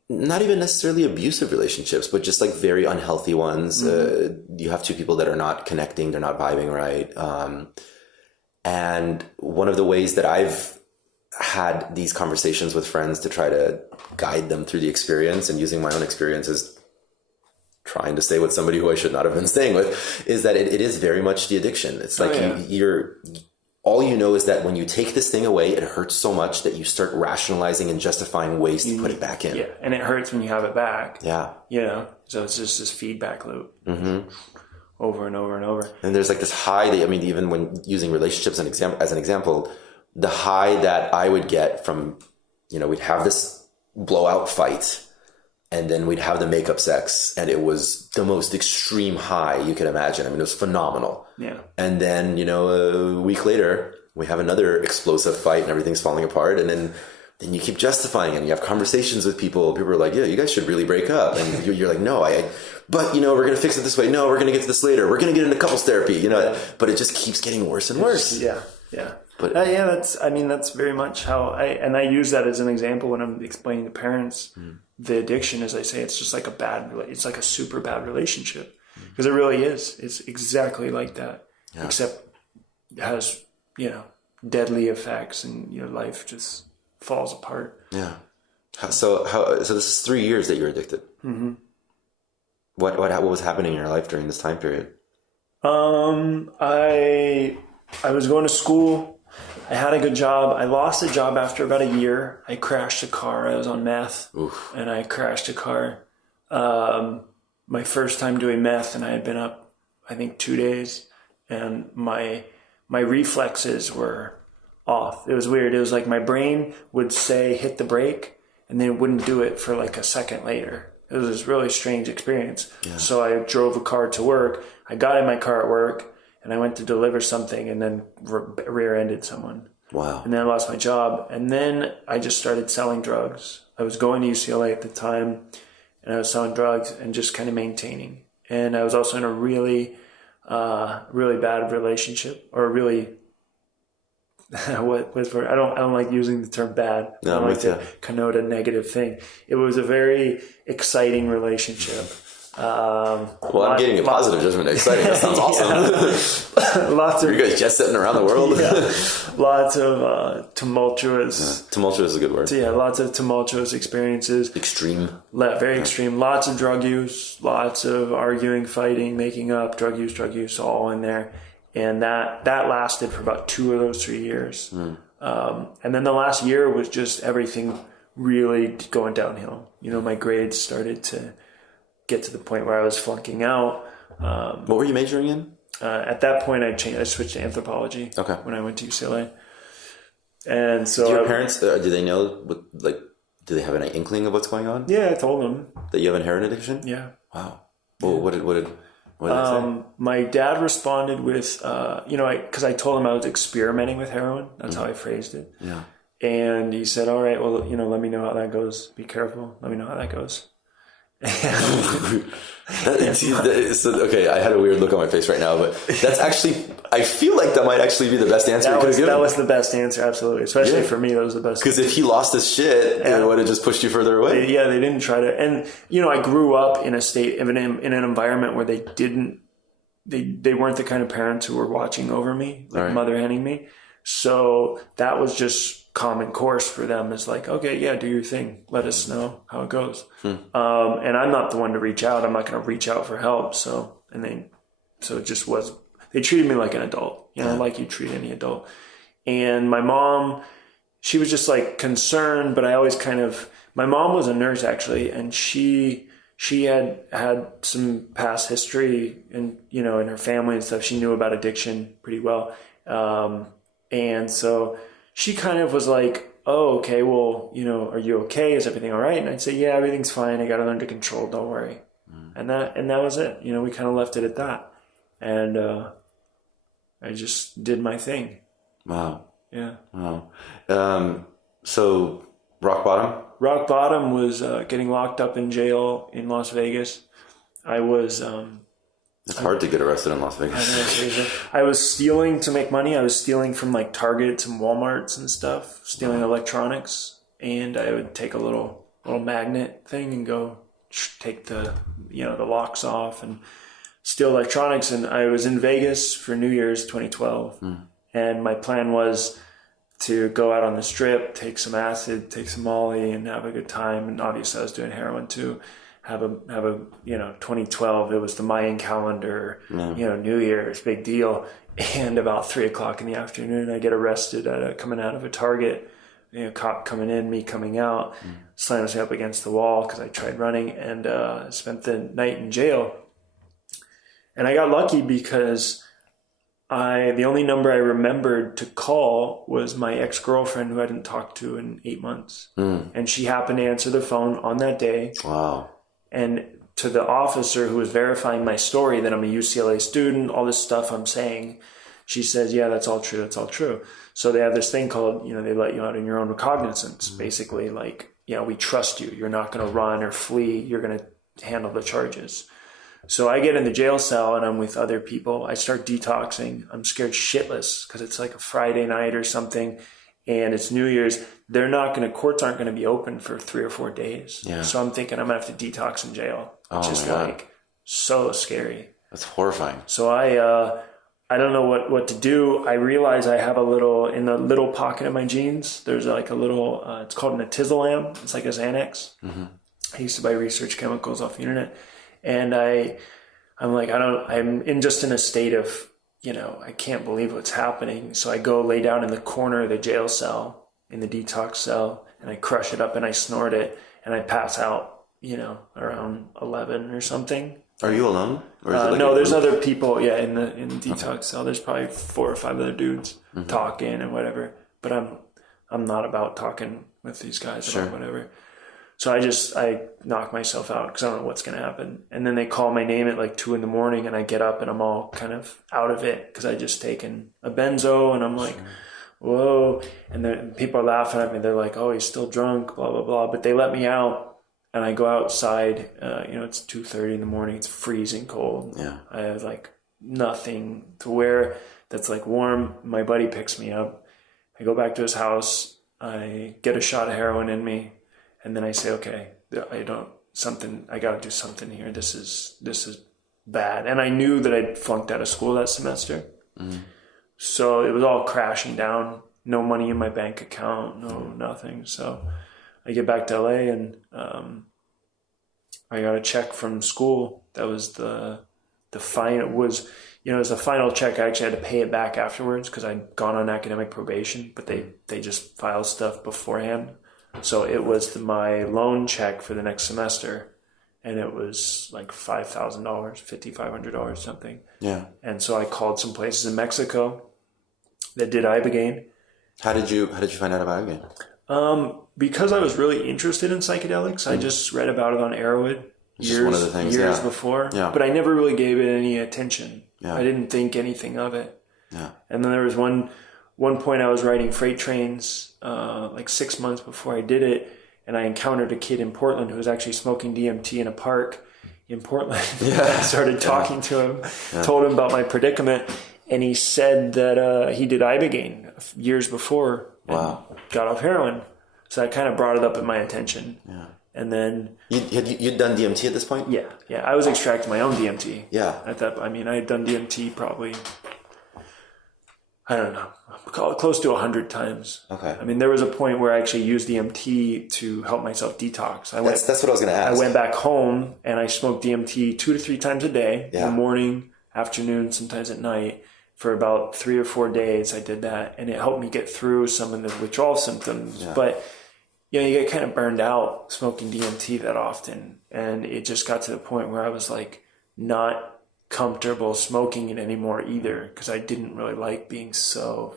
not even necessarily abusive relationships, but just like very unhealthy ones. You have two people that are not connecting, they're not vibing right. And one of the ways that I've had these conversations with friends to try to guide them through the experience, and using my own experiences, trying to stay with somebody who I should not have been staying with, is that it is very much the addiction. It's like you're all you know is that when you take this thing away, it hurts so much that you start rationalizing and justifying ways to put it back in. Yeah, and it hurts when you have it back. Yeah. So it's just this feedback loop. Over and over and over. And there's like this high that, even when using relationships as an example, the high that I would get from, we'd have this blowout fight, and then we'd have the makeup sex, and it was the most extreme high you could imagine. It was phenomenal. Yeah. And then, a week later, we have another explosive fight and everything's falling apart. And then you keep justifying it, and you have conversations with people. People are like, yeah, you guys should really break up. And you're like, no, but we're going to fix it this way. No, we're going to get to this later. We're going to get into couples therapy, but it just keeps getting worse and worse. Yeah. Yeah. But that's very much how I use that as an example when I'm explaining to parents, the addiction, as I say, it's just like it's like a super bad relationship, because it really is. It's exactly like that, except it has, deadly effects, and your life just falls apart. Yeah. So this is 3 years that you're addicted. Mm-hmm. What was happening in your life during this time period? I was going to school. I had a good job. I lost a job after about a year. I crashed a car. I was on meth. Oof. And I crashed a car. My first time doing meth, and I had been up, I think, 2 days, and my reflexes were off. It was weird. It was like my brain would say, hit the brake, and then it wouldn't do it for like a second later. It was this really strange experience. Yeah. So I drove a car to work. I got in my car at work, and I went to deliver something, and then rear-ended someone. Wow. And then I lost my job. And then I just started selling drugs. I was going to UCLA at the time, and I was selling drugs and just kind of maintaining. And I was also in a really, really bad relationship, or really... I don't like using the term bad. I don't like to connote a negative thing. It was a very exciting relationship. I'm getting a positive judgment. Exciting. That sounds awesome. Lots of, you guys jet setting around the world. Lots of tumultuous. Tumultuous is a good word. Lots of tumultuous experiences. Extreme. Very extreme. Lots of drug use. Lots of arguing, fighting, making up. Drug use, all in there. And that lasted for about 2 of those 3 years. And then the last year was just everything really going downhill. My grades started to get to the point where I was flunking out. What were you majoring in? At that point, I switched to anthropology. Okay. When I went to UCLA. And so... Do your parents, do they know, do they have any inkling of what's going on? Yeah, I told them. That you have a heroin addiction? Yeah. Wow. Well, what did they say? My dad responded with, because I told him I was experimenting with heroin. That's how I phrased it. Yeah. And he said, all right, well, let me know how that goes. Be careful. Let me know how that goes. Okay, I had a weird look on my face right now, but that's actually, I feel like that might actually be the best answer you could have given. That was the best answer, absolutely. Especially for me, that was the best. Because if he lost his shit, it would have just pushed you further away. They didn't try to. And, I grew up in a state, in an environment where they weren't the kind of parents who were watching over me, like mother henning me. So that was just common course for them. Is like, okay, do your thing. Let us know how it goes. And I'm not the one to reach out. I'm not going to reach out for help. So it just was, they treated me like an adult, like you treat any adult. And my mom, she was just like concerned, but I always my mom was a nurse actually. And she had some past history and, in her family and stuff. She knew about addiction pretty well. And so she kind of was like, oh, okay, well, are you okay? Is everything all right? And I'd say, yeah, everything's fine. I got it under control. Don't worry. And that was it. We kind of left it at that. And I just did my thing. Wow. Yeah. Wow. So rock bottom? Rock bottom was getting locked up in jail in Las Vegas. I was... It's hard to get arrested in Las Vegas. I was stealing to make money. I was stealing from like Targets and Walmarts and stuff, stealing electronics. And I would take a little magnet thing and go take the locks off and steal electronics. And I was in Vegas for New Year's 2012. And my plan was to go out on the strip, take some acid, take some Molly, and have a good time. And obviously I was doing heroin too. Have a 2012, it was the Mayan calendar, New Year's, big deal. And about 3:00 in the afternoon, I get arrested coming out of a Target, cop coming in, me coming out, slams me up against the wall because I tried running, and spent the night in jail. And I got lucky because the only number I remembered to call was my ex-girlfriend who I hadn't talked to in 8 months. And she happened to answer the phone on that day. Wow. And to the officer who was verifying my story that I'm a UCLA student, all this stuff I'm saying, she says, yeah, that's all true. That's all true. So they have this thing called, they let you out in your own recognizance. Basically like, we trust you. You're not going to run or flee. You're going to handle the charges. So I get in the jail cell and I'm with other people. I start detoxing. I'm scared shitless because it's like a Friday night or something. and it's New Year's. Courts aren't going to be open for 3 or 4 days. Yeah. So I'm thinking I'm going to have to detox in jail, which is like so scary. That's horrifying. So I don't know what to do. I realize I have in the little pocket of my jeans, there's like a little, it's called an Atizolam. It's like a Xanax. Mm-hmm. I used to buy research chemicals off the internet. And I'm in a state of, I can't believe what's happening. So I go lay down in the corner of the jail cell, in the detox cell, and I crush it up and I snort it and I pass out, around 11 or something. Are you alone? Or is it like no, there's other people, in the detox cell. There's probably 4 or 5 other dudes talking and whatever. But I'm not about talking with these guys about whatever. So I knock myself out because I don't know what's going to happen. And then they call my name at like 2 a.m. and I get up and I'm all kind of out of it because I just taken a benzo and I'm like, whoa. And then people are laughing at me. They're like, oh, he's still drunk, blah, blah, blah. But they let me out and I go outside. It's 2:30 in the morning. It's freezing cold. Yeah. I have like nothing to wear that's like warm. My buddy picks me up. I go back to his house. I get a shot of heroin in me. And then I say, okay, I got to do something here. This is bad. And I knew that I'd flunked out of school that semester. Mm-hmm. So it was all crashing down. No money in my bank account, nothing. So I get back to LA and I got a check from school. That was the fine. It was a final check. I actually had to pay it back afterwards because I'd gone on academic probation, but they just filed stuff beforehand. So it was my loan check for the next semester, and it was like $5,000, $5,500, something. Yeah. And so I called some places in Mexico that did Ibogaine. How did you find out about Ibogaine? Because I was really interested in psychedelics. I just read about it on Arrowhead years before. Yeah. But I never really gave it any attention. Yeah. I didn't think anything of it. Yeah. And then there was one point I was riding freight trains like 6 months before I did it, and I encountered a kid in Portland who was actually smoking DMT in a park in Portland. Yeah. I started talking to him, told him about my predicament, and he said that he did Ibogaine years before and got off heroin. So I kind of brought it up in my attention. Yeah. And then... You'd done DMT at this point? Yeah. Yeah. I was extracting my own DMT. Yeah. I had done DMT probably... I don't know, close to 100 times. Okay. I mean, there was a point where I actually used DMT to help myself detox. That's what I was going to ask. I went back home and I smoked DMT 2 to 3 times a day, in the morning, afternoon, sometimes at night. For about 3 or 4 days, I did that, and it helped me get through some of the withdrawal symptoms. Yeah. But you get kind of burned out smoking DMT that often, and it just got to the point where I was like not comfortable smoking it anymore either, because I didn't really like being so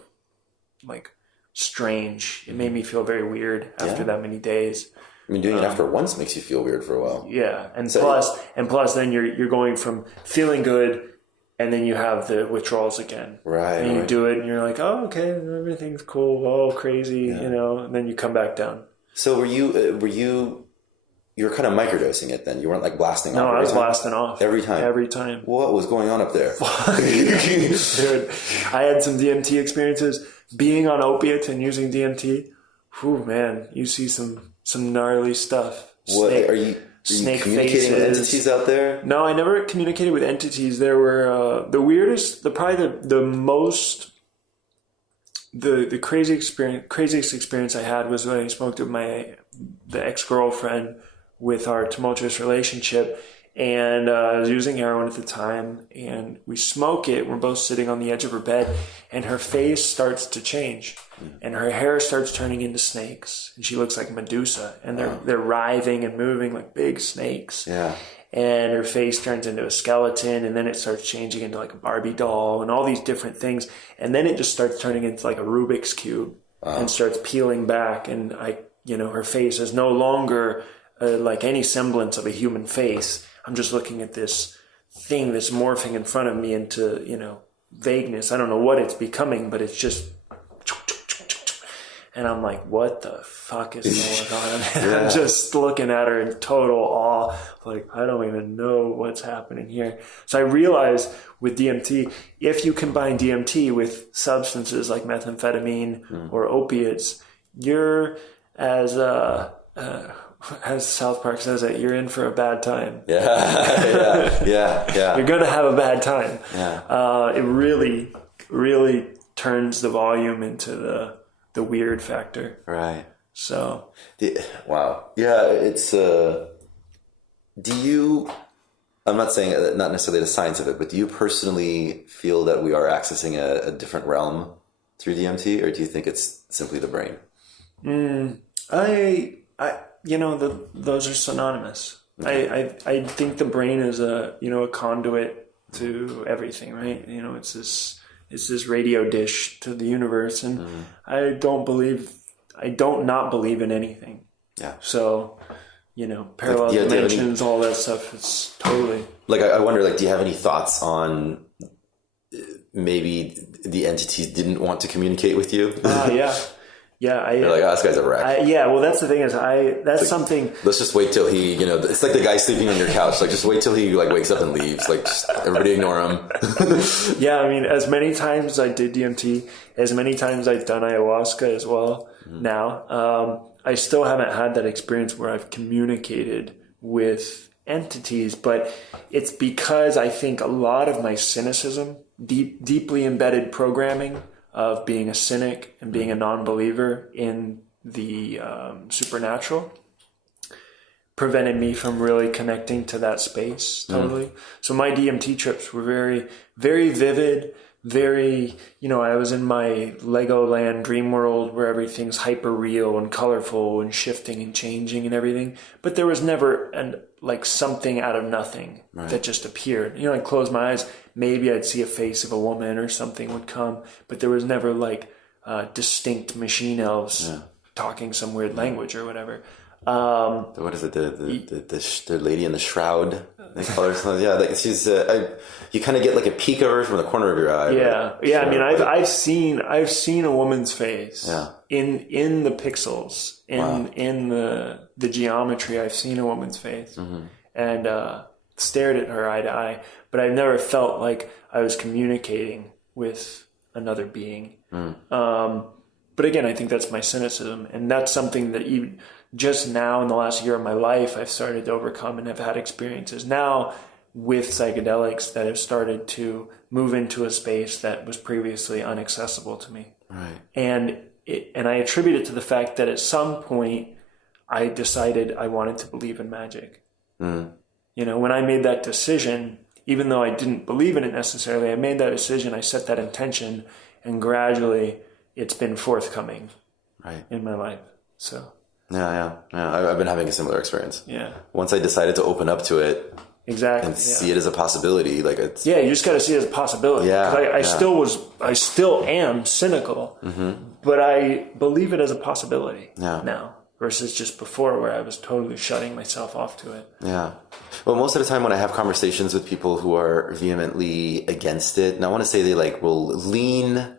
like strange. It made me feel very weird after that many days. I mean, doing it after once makes you feel weird for a while. Yeah, and plus then you're going from feeling good, and then you have the withdrawals again. Right. And you do it, and you're like, oh, okay, everything's cool, oh, crazy, and then you come back down. So were you were kind of microdosing it then? You weren't like blasting off? No, I was blasting off. Every time? Every time. What was going on up there? Dude, I had some DMT experiences. Being on opiates and using DMT, whew, man, you see some gnarly stuff. What are you communicating with entities out there? No, I never communicated with entities. There were the weirdest, the craziest experience I had was when I smoked with the ex-girlfriend with our tumultuous relationship, and I was using heroin at the time, and we smoke it. We're both sitting on the edge of her bed, and her face starts to change, and her hair starts turning into snakes, and she looks like Medusa, and they're writhing and moving like big snakes. Yeah. And her face turns into a skeleton, and then it starts changing into like a Barbie doll and all these different things, and then it just starts turning into like a Rubik's Cube and starts peeling back, and her face is no longer like any semblance of a human face. I'm just looking at this thing that's morphing in front of me into, vagueness. I don't know what it's becoming, but it's just... And I'm like, what the fuck is going on? And I'm just looking at her in total awe. Like, I don't even know what's happening here. So I realized with DMT, if you combine DMT with substances like methamphetamine or opiates, you're, as South Park says it, you're in for a bad time. Yeah. You're going to have a bad time. Yeah. It really, really turns the volume into the weird factor. Right. So. Wow. Yeah, it's, do you, I'm not saying, not necessarily the science of it, but do you personally feel that we are accessing a different realm through DMT, or do you think it's simply the brain? Those are synonymous. Okay. I think the brain is a conduit to everything, right? It's this radio dish to the universe, and I don't not believe in anything. Yeah. So, parallel dimensions, all that stuff, it's totally. Like, I wonder, like, do you have any thoughts on maybe the entities didn't want to communicate with you? Yeah. Yeah, you're like, this guy's a wreck. Well, that's the thing is, that's like, something. Let's just wait till he, it's like the guy sleeping on your couch. Like, just wait till he wakes up and leaves. Like, just everybody ignore him. Yeah, I mean, as many times I did DMT, as many times I've done ayahuasca as well. Now, I still haven't had that experience where I've communicated with entities, but it's because I think a lot of my cynicism, deeply embedded programming of being a cynic and being a non-believer in the supernatural, prevented me from really connecting to that space totally. So my DMT trips were very, very vivid, very, I was in my Legoland dream world where everything's hyper real and colorful and shifting and changing and everything. But there was never something out of nothing that just appeared. I'd close my eyes, maybe I'd see a face of a woman or something would come, but there was never distinct machine elves talking some weird language or whatever. What is it? The lady in the shroud. They call her. Yeah, like she's. You kind of get like a peek of her from the corner of your eye. Yeah. I mean, I've seen a woman's face. Yeah. In the pixels, in the geometry, I've seen a woman's face and stared at her eye to eye. But I've never felt like I was communicating with another being. But again, I think that's my cynicism, and that's something that even just now in the last year of my life, I've started to overcome and have had experiences now with psychedelics that have started to move into a space that was previously inaccessible to me. Right. And I attribute it to the fact that at some point I decided I wanted to believe in magic. When I made that decision, even though I didn't believe in it necessarily, I made that decision, I set that intention, and gradually it's been forthcoming in my life. So. Yeah. I've been having a similar experience. Yeah. Once I decided to open up to it. Exactly. And see it as a possibility. Like it's. Yeah, you just got to see it as a possibility. Yeah. I still am cynical, but I believe it as a possibility now versus just before where I was totally shutting myself off to it. Yeah. Well, most of the time when I have conversations with people who are vehemently against it, and I want to say they will lean.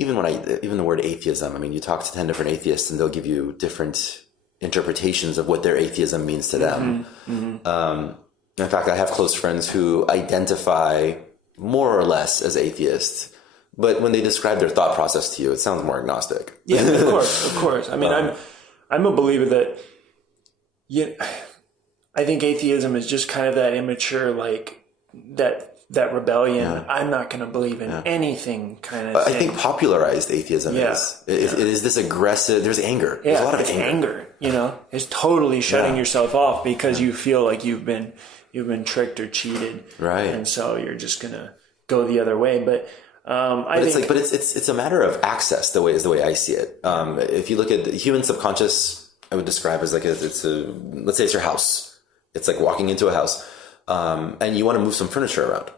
Even the word atheism, I mean, you talk to 10 different atheists and they'll give you different interpretations of what their atheism means to them. In fact, I have close friends who identify more or less as atheists, but when they describe their thought process to you, it sounds more agnostic. Yeah, of course. I mean, I'm a believer that, I think atheism is just kind of that immature, that rebellion. I'm not going to believe in anything kind of thing. I think popularized atheism is. It is this aggressive, there's anger. There's a lot of anger. It's totally shutting yourself off because you feel like you've been tricked or cheated. Right. And so you're just going to go the other way. But it's a matter of access the way I see it. If you look at the human subconscious, I would describe as let's say it's your house. It's like walking into a house. And you want to move some furniture around,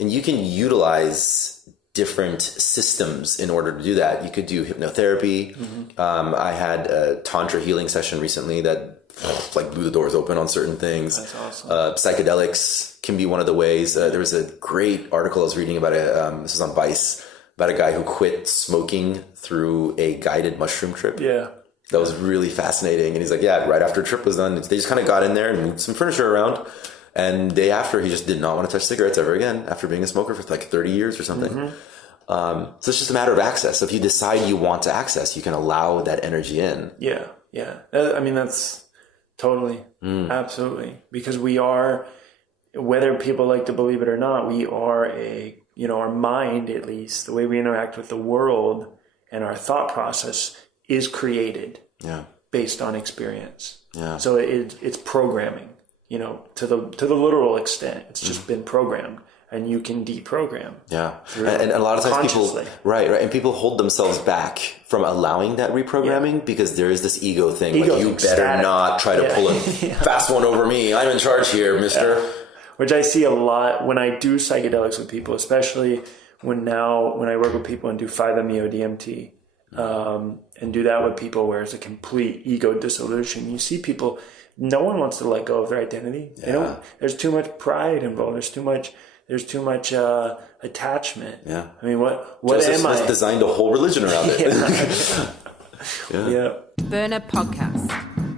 and you can utilize different systems in order to do that. You could do hypnotherapy. I had a tantra healing session recently that blew the doors open on certain things. That's awesome. Psychedelics can be one of the ways. There was a great article I was reading about it. This was on Vice about a guy who quit smoking through a guided mushroom trip. Yeah. That was really fascinating. And he's like, yeah, right after a trip was done, they just kind of got in there and moved some furniture around. And day after, he just did not want to touch cigarettes ever again after being a smoker for like 30 years or something. So it's just a matter of access. So if you decide you want to access, you can allow that energy in. Yeah. Yeah. I mean, that's totally, absolutely. Because we are, whether people like to believe it or not, we are our mind, at least, the way we interact with the world and our thought process is created based on experience. Yeah. So it's programming, to the literal extent. It's just been programmed, and you can deprogram. Yeah. And a lot of times people, right. And people hold themselves back from allowing that reprogramming because there is this ego thing. Like, you better not try to pull a fast one over me. I'm in charge here, mister. Yeah. Which I see a lot when I do psychedelics with people, especially when I work with people and do 5-MeO-DMT, and do that with people where it's a complete ego dissolution. You see people, no one wants to let go of their identity. Yeah. There's too much pride involved. There's too much attachment. Yeah. I mean, what am I? Designed a whole religion around it. Yeah. Burner Podcast.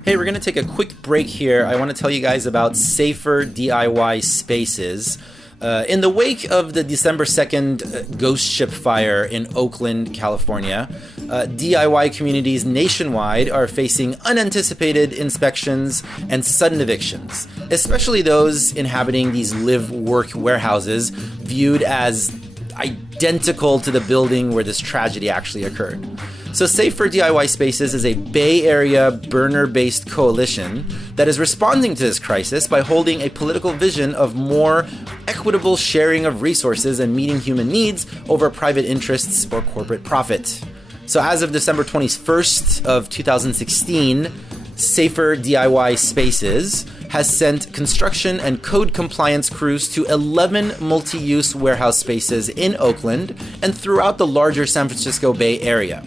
Hey, we're going to take a quick break here. I want to tell you guys about safer DIY spaces. In the wake of the December 2nd ghost ship fire in Oakland, California, DIY communities nationwide are facing unanticipated inspections and sudden evictions, especially those inhabiting these live-work warehouses viewed as identical to the building where this tragedy actually occurred. So Safer DIY Spaces is a Bay Area burner-based coalition that is responding to this crisis by holding a political vision of more equitable sharing of resources and meeting human needs over private interests or corporate profit. So as of December 21st of 2016, Safer DIY Spaces has sent construction and code compliance crews to 11 multi-use warehouse spaces in Oakland and throughout the larger San Francisco Bay Area.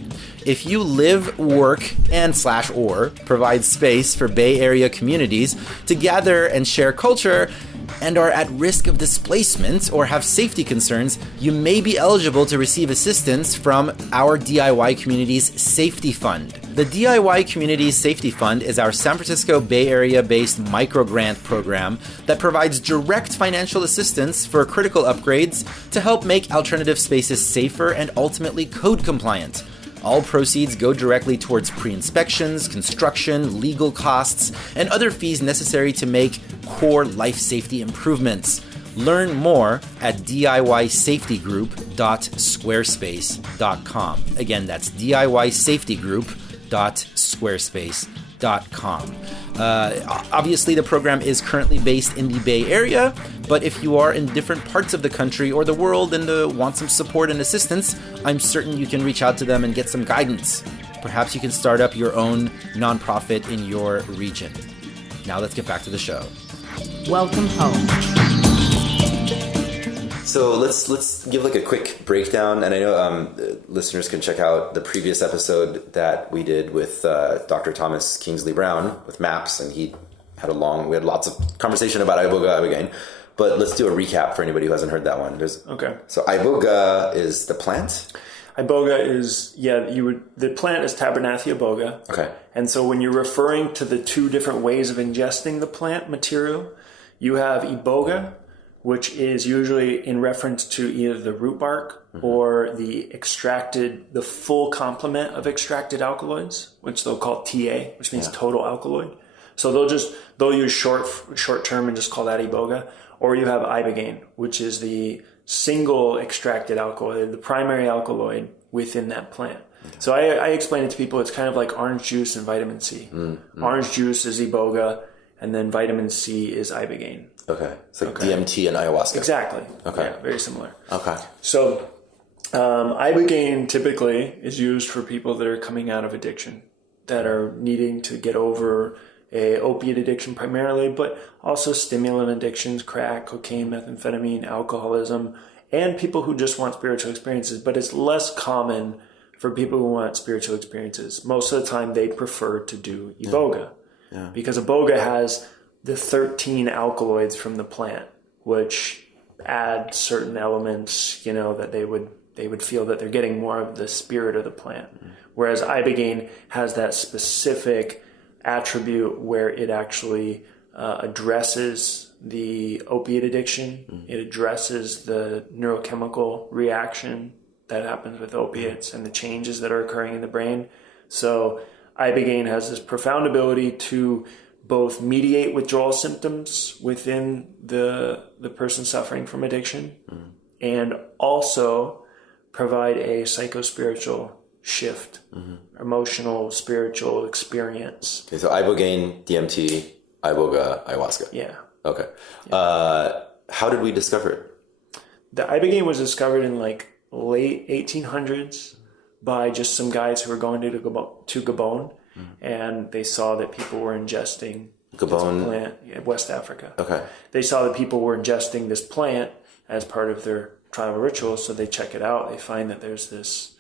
If you live, work, and/or provide space for Bay Area communities to gather and share culture and are at risk of displacement or have safety concerns, you may be eligible to receive assistance from our DIY Communities Safety Fund. The DIY Communities Safety Fund is our San Francisco Bay Area-based microgrant program that provides direct financial assistance for critical upgrades to help make alternative spaces safer and ultimately code compliant. All proceeds go directly towards pre-inspections, construction, legal costs, and other fees necessary to make core life safety improvements. Learn more at diysafetygroup.squarespace.com. Again, that's diysafetygroup.squarespace.com. Obviously, the program is currently based in the Bay Area, but if you are in different parts of the country or the world and want some support and assistance, I'm certain you can reach out to them and get some guidance. Perhaps you can start up your own nonprofit in your region. Now let's get back to the show. Welcome home. So let's give like a quick breakdown, and I know listeners can check out the previous episode that we did with Dr. Thomas Kingsley Brown with MAPS, and we had lots of conversation about Ibogaine, but let's do a recap for anybody who hasn't heard that one. Okay. So Iboga is the plant. Iboga is the plant is Tabernathia iboga. Okay. And so when you're referring to the two different ways of ingesting the plant material, you have iboga, which is usually in reference to either the root bark or the full complement of extracted alkaloids, which they'll call TA, which means total alkaloid. So they'll use short term and just call that iboga. Or you have Ibogaine, which is the single extracted alkaloid, the primary alkaloid within that plant. So I explain it to people, it's kind of like orange juice and vitamin C. Orange juice is iboga, and then vitamin C is Ibogaine. Okay. It's like DMT and ayahuasca. Exactly. Okay. Yeah, very similar. Okay. So Ibogaine typically is used for people that are coming out of addiction, that are needing to get over a opiate addiction primarily, but also stimulant addictions, crack, cocaine, methamphetamine, alcoholism, and people who just want spiritual experiences. But it's less common for people who want spiritual experiences. Most of the time they prefer to do iboga because iboga has the 13 alkaloids from the plant, which add certain elements, that they would they would feel that they're getting more of the spirit of the plant. Whereas Ibogaine has that specific attribute where it actually addresses the opiate addiction. It addresses the neurochemical reaction that happens with opiates and the changes that are occurring in the brain. So Ibogaine has this profound ability to both mediate withdrawal symptoms within the person suffering from addiction and also provide a psychospiritual shift, emotional, spiritual experience. Okay, so Ibogaine, DMT, Iboga, ayahuasca. Yeah. Okay. How did we discover it? The Ibogaine was discovered in like late 1800s by just some guys who were going to Gabon, and they saw that people were ingesting Gabon, plant, West Africa. Okay. They saw that people were ingesting this plant as part of their tribal rituals, so they check it out. They find that there's this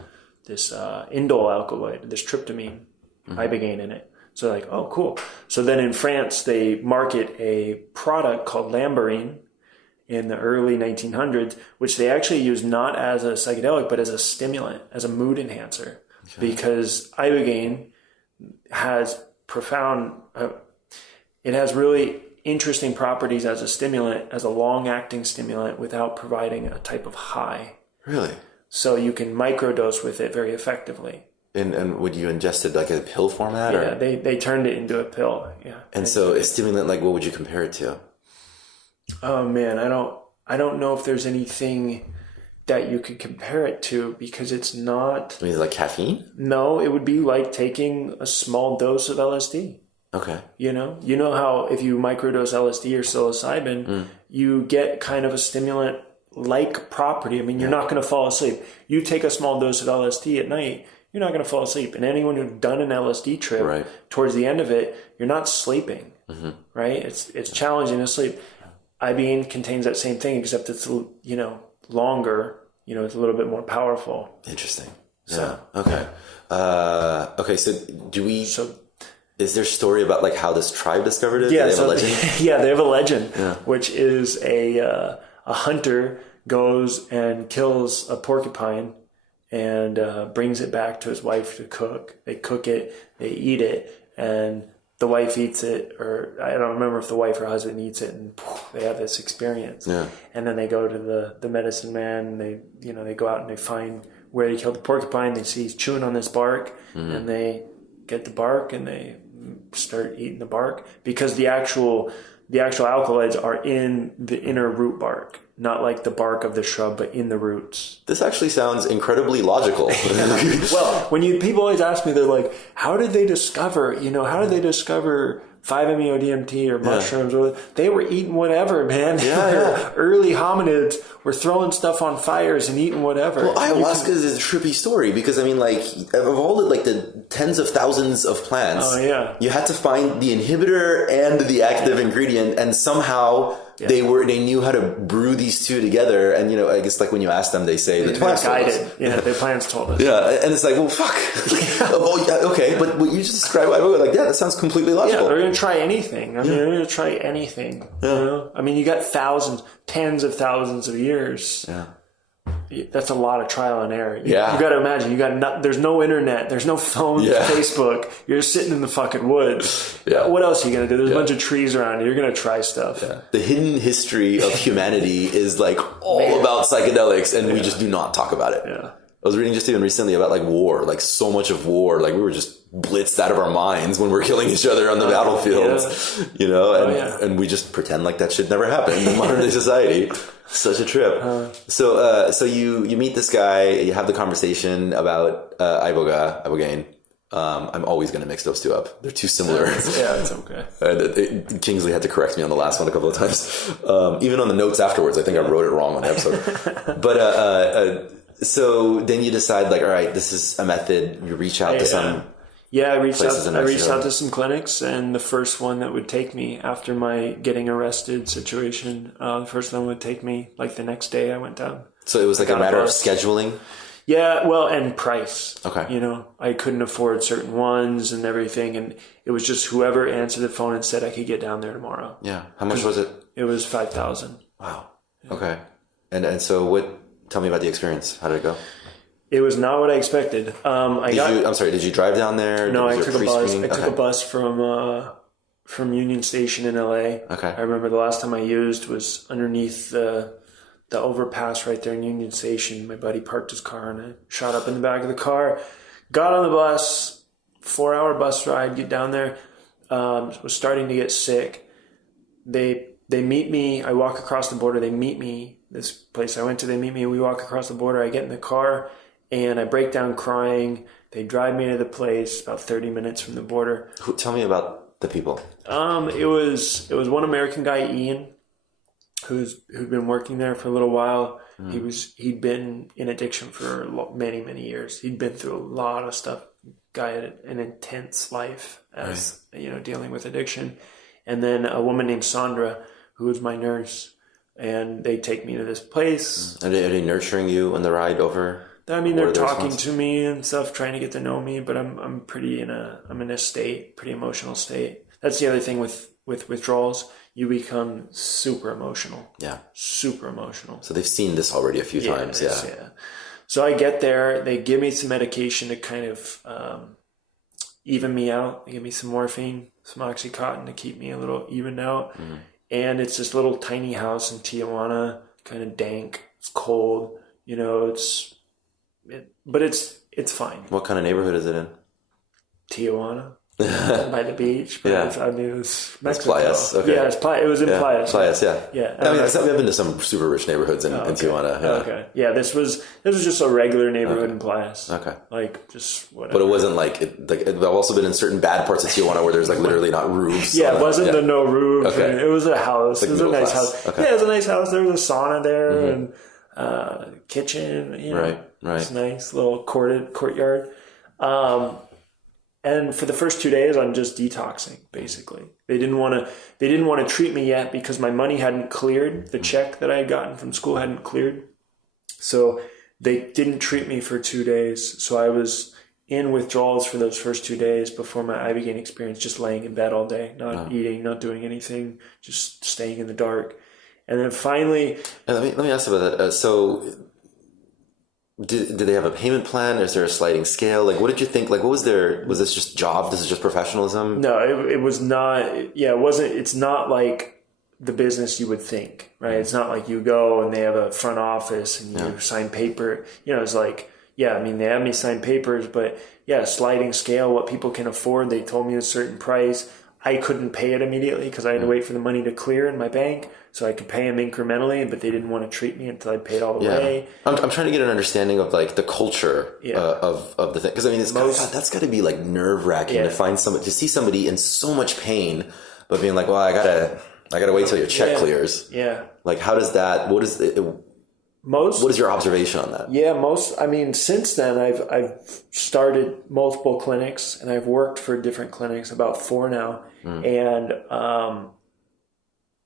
indole alkaloid, this tryptamine, Ibogaine in it. So they're like, oh, cool. So then in France, they market a product called Lambarine in the early 1900s, which they actually use not as a psychedelic, but as a stimulant, as a mood enhancer. Okay. Because Ibogaine has profound, it has really interesting properties as a stimulant, as a long-acting stimulant without providing a type of high. Really? So you can microdose with it very effectively. And would you ingest it like a pill format? Yeah, or? they turned it into a pill. Yeah. And so a stimulant, like what would you compare it to? Oh man, I don't know if there's anything that you could compare it to because it's not. I mean, like caffeine? No, it would be like taking a small dose of LSD. Okay. You know how if you microdose LSD or psilocybin, you get kind of a stimulant-like property. I mean, you're not going to fall asleep. You take a small dose of LSD at night, you're not going to fall asleep. And anyone who's done an LSD trip, towards the end of it, you're not sleeping, right? It's challenging to sleep. Ibogaine contains that same thing, except it's, longer, it's a little bit more powerful. Interesting. So, yeah. Okay. Okay. So is there a story about like how this tribe discovered it? Yeah. They have a legend? They have a legend, which is a hunter goes and kills a porcupine and brings it back to his wife to cook. They cook it, they eat it, and the wife eats it, or I don't remember if the wife or husband eats it, and they have this experience. Yeah. And then they go to the medicine man, and they go out and they find where they killed the porcupine. They see he's chewing on this bark, and they get the bark and they start eating the bark because the actual alkaloids are in the inner root bark. Not like the bark of the shrub, but in the roots. This actually sounds incredibly logical. Well, people always ask me, they're like, how did they discover 5-MeO-DMT or mushrooms? Or they were eating whatever, man. Yeah. Early hominids were throwing stuff on fires and eating whatever. Well, ayahuasca is a trippy story because, I mean, like, of all the tens of thousands of plants, you had to find the inhibitor and the active ingredient, and somehow they knew how to brew these two together. And, I guess like when you ask them, they say the plants told us. Yeah, the plants told us. Yeah, and it's like, well, fuck. Okay, but what you just described, that sounds completely logical. Yeah, they're going to try anything. They're going to try anything. Yeah. I mean, you got tens of thousands of years. Yeah. That's a lot of trial and error. You got to imagine, there's no internet, there's no phone, Facebook. You're sitting in the fucking woods. Yeah. What else are you going to do? There's a bunch of trees around you. You're going to try stuff. Yeah. The hidden history of humanity is like all about psychedelics, and we just do not talk about it. Yeah. I was reading just even recently about like war, like so much of war, like we were just blitzed out of our minds when we're killing each other on the battlefields, and we just pretend like that shit never happened in modern day society. Such a trip. So you meet this guy, you have the conversation about Ibogaine. I'm always going to mix those two up. They're too similar. Yeah, it's okay. Kingsley had to correct me on the last one a couple of times. Even on the notes afterwards, I think I wrote it wrong on the episode. But so then you decide, like, all right, this is a method. You reach out to some. Yeah, I reached out to some clinics, and the first one that would take me after my getting arrested situation, the first one would take me like the next day I went down. So it was like a matter of scheduling? Yeah, well, and price. Okay. I couldn't afford certain ones and everything, and it was just whoever answered the phone and said I could get down there tomorrow. Yeah. How much was it? It was $5,000. Wow. Okay. And so Tell me about the experience. How did it go? It was not what I expected. Did you drive down there? No, I took a bus. I took a bus from Union Station in LA. Okay. I remember the last time I used was underneath the overpass right there in Union Station. My buddy parked his car and I shot up in the back of the car, got on the bus, 4-hour bus ride, get down there, was starting to get sick. They meet me, I walk across the border, they meet me, this place I went to, they meet me, we walk across the border, I get in the car and I break down crying. They drive me to the place about 30 minutes from the border. Tell me about the people. It was one American guy, Ian, who'd been working there for a little while. He'd been in addiction for many, many years. He'd been through a lot of stuff. Guy had an intense life as dealing with addiction. And then a woman named Sandra, who was my nurse, and they take me to this place. Are they nurturing you on the ride over? I mean, they're talking to me and stuff, trying to get to know me, but I'm in a state, pretty emotional state. That's the other thing with withdrawals. You become super emotional. Yeah. Super emotional. So they've seen this already a few times. Yeah. So I get there, they give me some medication to kind of even me out. They give me some morphine, some Oxycontin to keep me a little evened out. Mm-hmm. And it's this little tiny house in Tijuana, kind of dank. It's cold, but it's fine. What kind of neighborhood is it in? Tijuana. By the beach. But it was Mexico. Playas. Okay. Yeah, it was in Playas. Playas, yeah. Yeah. I mean, I've been to some super rich neighborhoods in Tijuana. Yeah. Okay. Yeah, this was just a regular neighborhood in Playas. Okay. Like, just whatever. But it wasn't I've also been in certain bad parts of Tijuana where there's literally not roofs. Yeah, it wasn't the no roof. Okay. It was a house. It was a nice house. Okay. Yeah, it was a nice house. There was a sauna there and kitchen. Right. It's nice little courtyard. And for the first 2 days, I'm just detoxing. Basically, they didn't want to treat me yet because my money hadn't cleared. The check that I had gotten from school hadn't cleared, so they didn't treat me for 2 days. So I was in withdrawals for those first 2 days before my Ibogaine experience, just laying in bed all day, not eating, not doing anything, just staying in the dark. And then finally, let me ask about that. So. Did they have a payment plan? Is there a sliding scale? Like, what did you think? Like, was this just job? This is just professionalism? No, it was not. Yeah, it wasn't. It's not like the business you would think, right? It's not like you go and they have a front office and you sign paper. It's like, they had me sign papers, but sliding scale, what people can afford. They told me a certain price. I couldn't pay it immediately because I had to wait for the money to clear in my bank. So I could pay them incrementally, but they didn't want to treat me until I paid all the way. I'm trying to get an understanding of the culture of the thing. Because that's got to be nerve wracking to see somebody in so much pain, but being like, well, I gotta wait till your check clears. Yeah. Like, how does that? What is your observation on that? Yeah, since then I've started multiple clinics and I've worked for different clinics, about 4 now, and.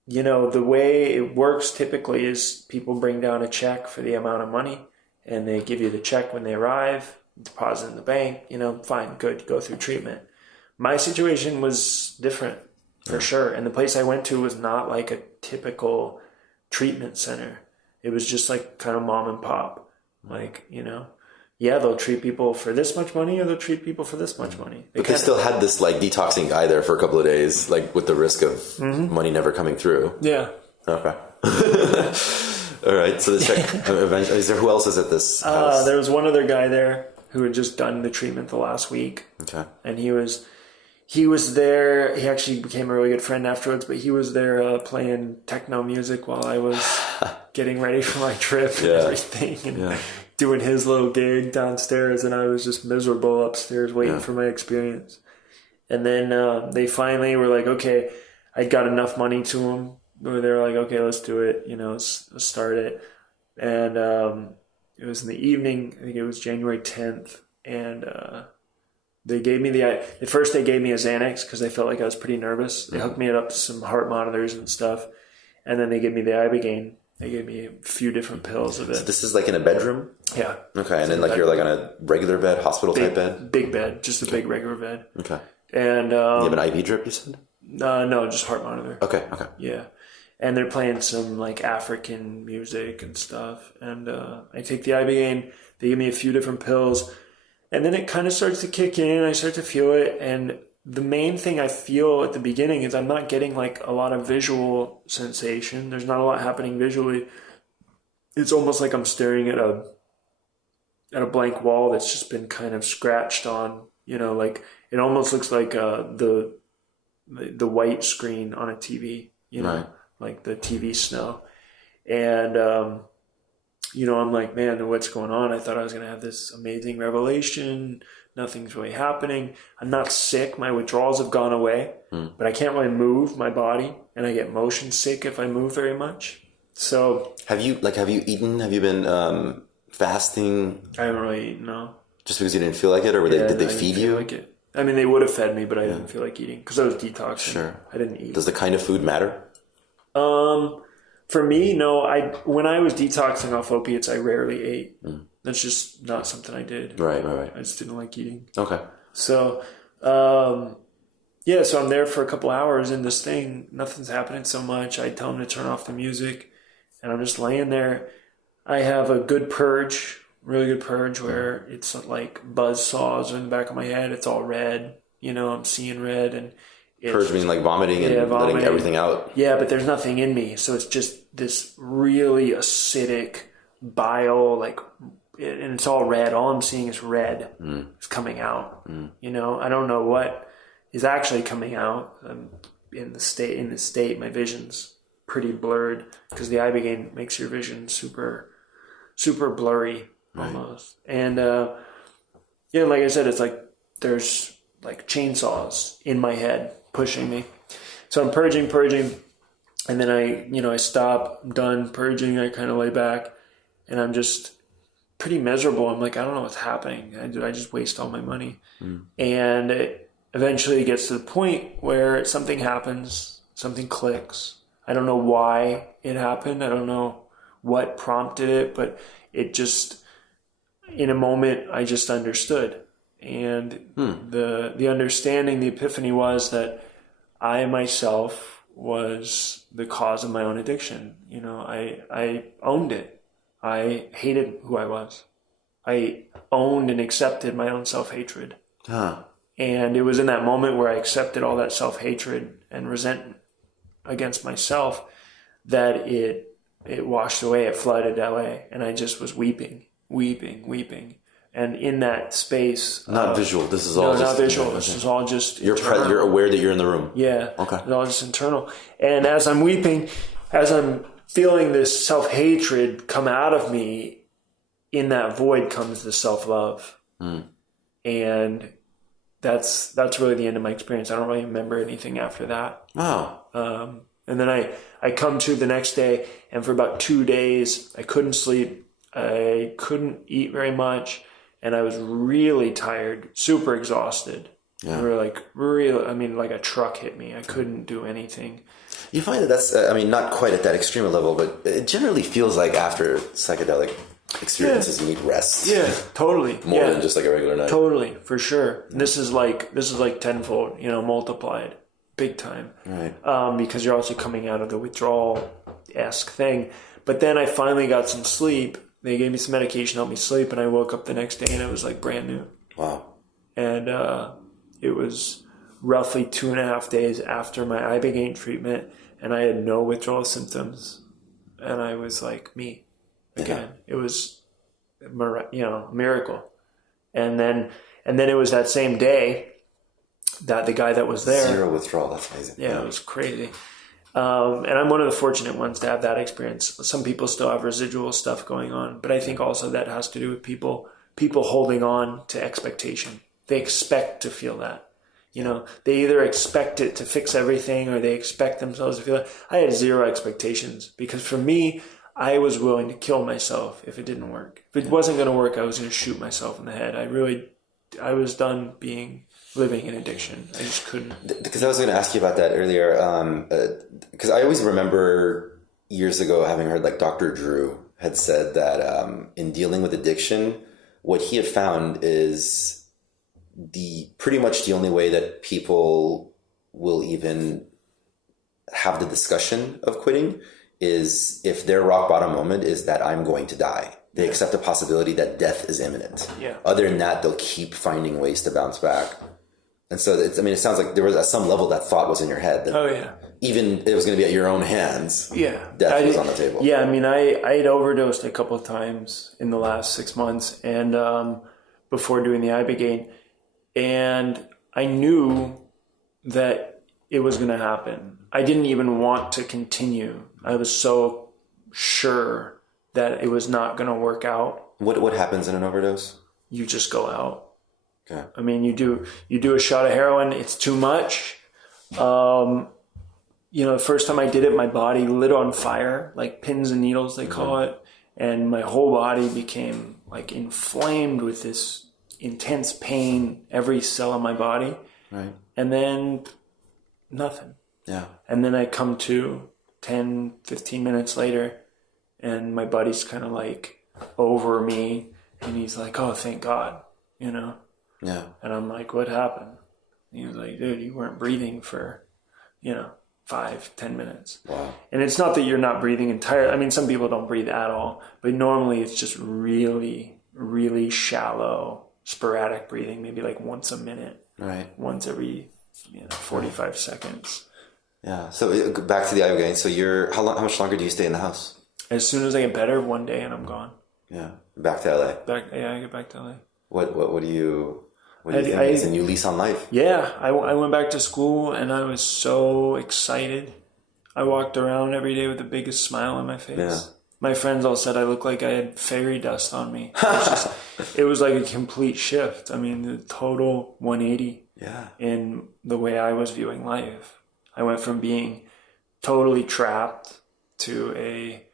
The way it works typically is people bring down a check for the amount of money and they give you the check when they arrive, deposit in the bank, fine, good, go through treatment. My situation was different for sure. And the place I went to was not like a typical treatment center. It was just kind of mom and pop, they'll treat people for this much money or they'll treat people for this much money. They still had this detoxing guy there for a couple of days, with the risk of money never coming through. Yeah. Okay. All right. So the check, who else is at this house? There was one other guy there who had just done the treatment the last week. Okay. And he was there. He actually became a really good friend afterwards, but he was there playing techno music while I was getting ready for my trip and everything. And doing his little gig downstairs, and I was just miserable upstairs waiting for my experience. And then they finally were like, okay, I got enough money to them where they were like, okay, let's do it, let's start it. And it was in the evening, I think it was January 10th, and they gave me at first they gave me a Xanax because they felt like I was pretty nervous. They hooked me up to some heart monitors and stuff, and then they gave me the Ibogaine. They gave me a few different pills of it. So this is in a bedroom? Yeah. Okay, and then you're on a regular bed, hospital type bed? Big bed, just a big regular bed. Okay. And you have an IV drip, you said? No, just heart monitor. Okay. Yeah. and they're playing some like African music and stuff. And I take the Ibogaine. They give me a few different pills, and then it kind of starts to kick in. I start to feel it, and the main thing I feel at the beginning is I'm not getting like a lot of visual sensation. There's not a lot happening visually. It's almost like I'm staring at a blank wall that's just been kind of scratched on. You know, like it almost looks like the white screen on a TV. You know. Right. Like the TV snow. And, you know, I'm like, man, what's going on? I thought I was going to have this amazing revelation. Nothing's really happening. I'm not sick. My withdrawals have gone away, but I can't really move my body, and I get motion sick if I move very much. So have you eaten? Have you been fasting? I haven't really eaten, no. Just because you didn't feel like it, or did they feed you? Like it. I mean, they would have fed me, but I didn't feel like eating because I was detoxing. Sure. I didn't eat. Does the kind of food matter? For me, no. When I was detoxing off opiates, I rarely ate. That's just not something I did. Right. I just didn't like eating. Okay. So, so I'm there for a couple hours in this thing. Nothing's happening so much. I tell them to turn off the music, and I'm just laying there. I have a good purge, really good purge, where it's like buzz saws in the back of my head. It's all red. You know, I'm seeing red, and purge meaning like vomiting and letting everything out. Yeah, but there's nothing in me. So it's just this really acidic bile, like, and it's all red. All I'm seeing is red. It's coming out. You know, I don't know what is actually coming out. I'm in the state, my vision's pretty blurred because the Ibogaine makes your vision super, super blurry almost. And, like I said, it's like there's like chainsaws in my head pushing me. So I'm purging, and then I stop, I'm done purging, I kind of lay back, and I'm just pretty miserable. I'm like, I don't know what's happening. Did I just waste all my money? And it eventually gets to the point where something happens, something clicks. I don't know why it happened. I don't know what prompted it, but it just, in a moment, I just understood. And the understanding, the epiphany was that I myself was the cause of my own addiction. You know, I owned it. I hated who I was. I owned and accepted my own self-hatred. And it was in that moment where I accepted all that self-hatred and resentment against myself that it washed away, it flooded away. And I just was weeping. And in that space, not visual. This is all not visual. This is all just you're aware that you're in the room. Yeah. Okay. It's all just internal. And as I'm weeping, as I'm feeling this self-hatred come out of me, in that void comes the self-love. And that's really the end of my experience. I don't really remember anything after that. Wow. And then I come to the next day, and for about 2 days, I couldn't sleep. I couldn't eat very much. And I was really tired, super exhausted. Yeah. Like a truck hit me. I couldn't do anything. You find that that's, not quite at that extreme level, but it generally feels like after psychedelic experiences, you need rest. Yeah, totally. More than just like a regular night. Totally, for sure. This is like tenfold, multiplied, big time. Right. Because you're also coming out of the withdrawal-esque thing. But then I finally got some sleep. They gave me some medication, helped me sleep, and I woke up the next day and it was like brand new. Wow. And it was roughly 2.5 days after my Ibogaine treatment, and I had no withdrawal symptoms, and I was like me again. Yeah. It was, a miracle. And then it was that same day that the guy that was there, 0 withdrawal. That's amazing. Yeah, it was crazy. And I'm one of the fortunate ones to have that experience. Some people still have residual stuff going on, but I think also that has to do with people holding on to expectation. They expect to feel that. They either expect it to fix everything or they expect themselves to feel it. I had 0 expectations because for me, I was willing to kill myself if it didn't work. If it wasn't going to work, I was going to shoot myself in the head. I was done living in addiction. I just couldn't. Because I was going to ask you about that earlier. Because I always remember years ago having heard like Dr. Drew had said that in dealing with addiction, what he had found is pretty much the only way that people will even have the discussion of quitting is if their rock bottom moment is that I'm going to die. They accept the possibility that death is imminent. Yeah. Other than that, they'll keep finding ways to bounce back. And so, it sounds like there was at some level that thought was in your head. That even it was going to be at your own hands. Yeah. Death was on the table. Yeah. I mean, I had overdosed a couple of times in the last 6 months and before doing the Ibogaine. And I knew that it was going to happen. I didn't even want to continue. I was so sure that it was not going to work out. What happens in an overdose? You just go out. Okay. I mean, you do a shot of heroin. It's too much. The first time I did it, my body lit on fire, like pins and needles, they call it. And my whole body became like inflamed with this intense pain, every cell of my body. Right. And then nothing. Yeah. And then I come to 10, 15 minutes later and my buddy's kind of like over me and he's like, oh, thank God, Yeah. And I'm like, what happened? And he was like, dude, you weren't breathing for, 5-10 minutes. Wow. And it's not that you're not breathing entirely. I mean, some people don't breathe at all, but normally it's just really, really shallow, sporadic breathing, maybe like once a minute. Right. Once every 45 seconds. Yeah. So back to the Ibogaine. So how much longer do you stay in the house? As soon as I get better, one day and I'm gone. Yeah. Back to LA. I get back to LA. What do you think? It's a new lease on life. Yeah. I went back to school and I was so excited. I walked around every day with the biggest smile on my face. Yeah. My friends all said I looked like I had fairy dust on me. It was like a complete shift. I mean, the total 180 in the way I was viewing life. I went from being totally trapped to a,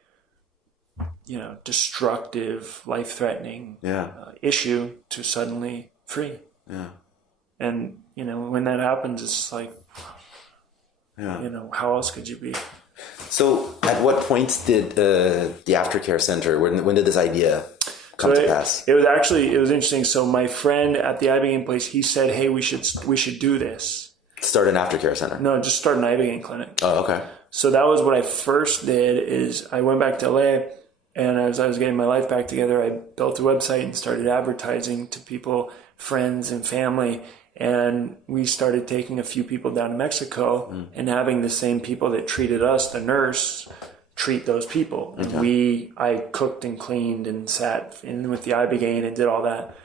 destructive, life-threatening issue to suddenly free. Yeah. And, when that happens, it's like, how else could you be? So at what point did the Aftercare Center, when did this idea come to pass? It was interesting. So my friend at the Ibogaine place, he said, hey, we should do this. Start an Aftercare Center? No, just start an Ibogaine clinic. Oh, okay. So that was what I first did is I went back to LA and as I was getting my life back together, I built a website and started advertising to people, friends and family. And we started taking a few people down to Mexico and having the same people that treated us, the nurse, treat those people. And I cooked and cleaned and sat in with the Ibogaine and did all that.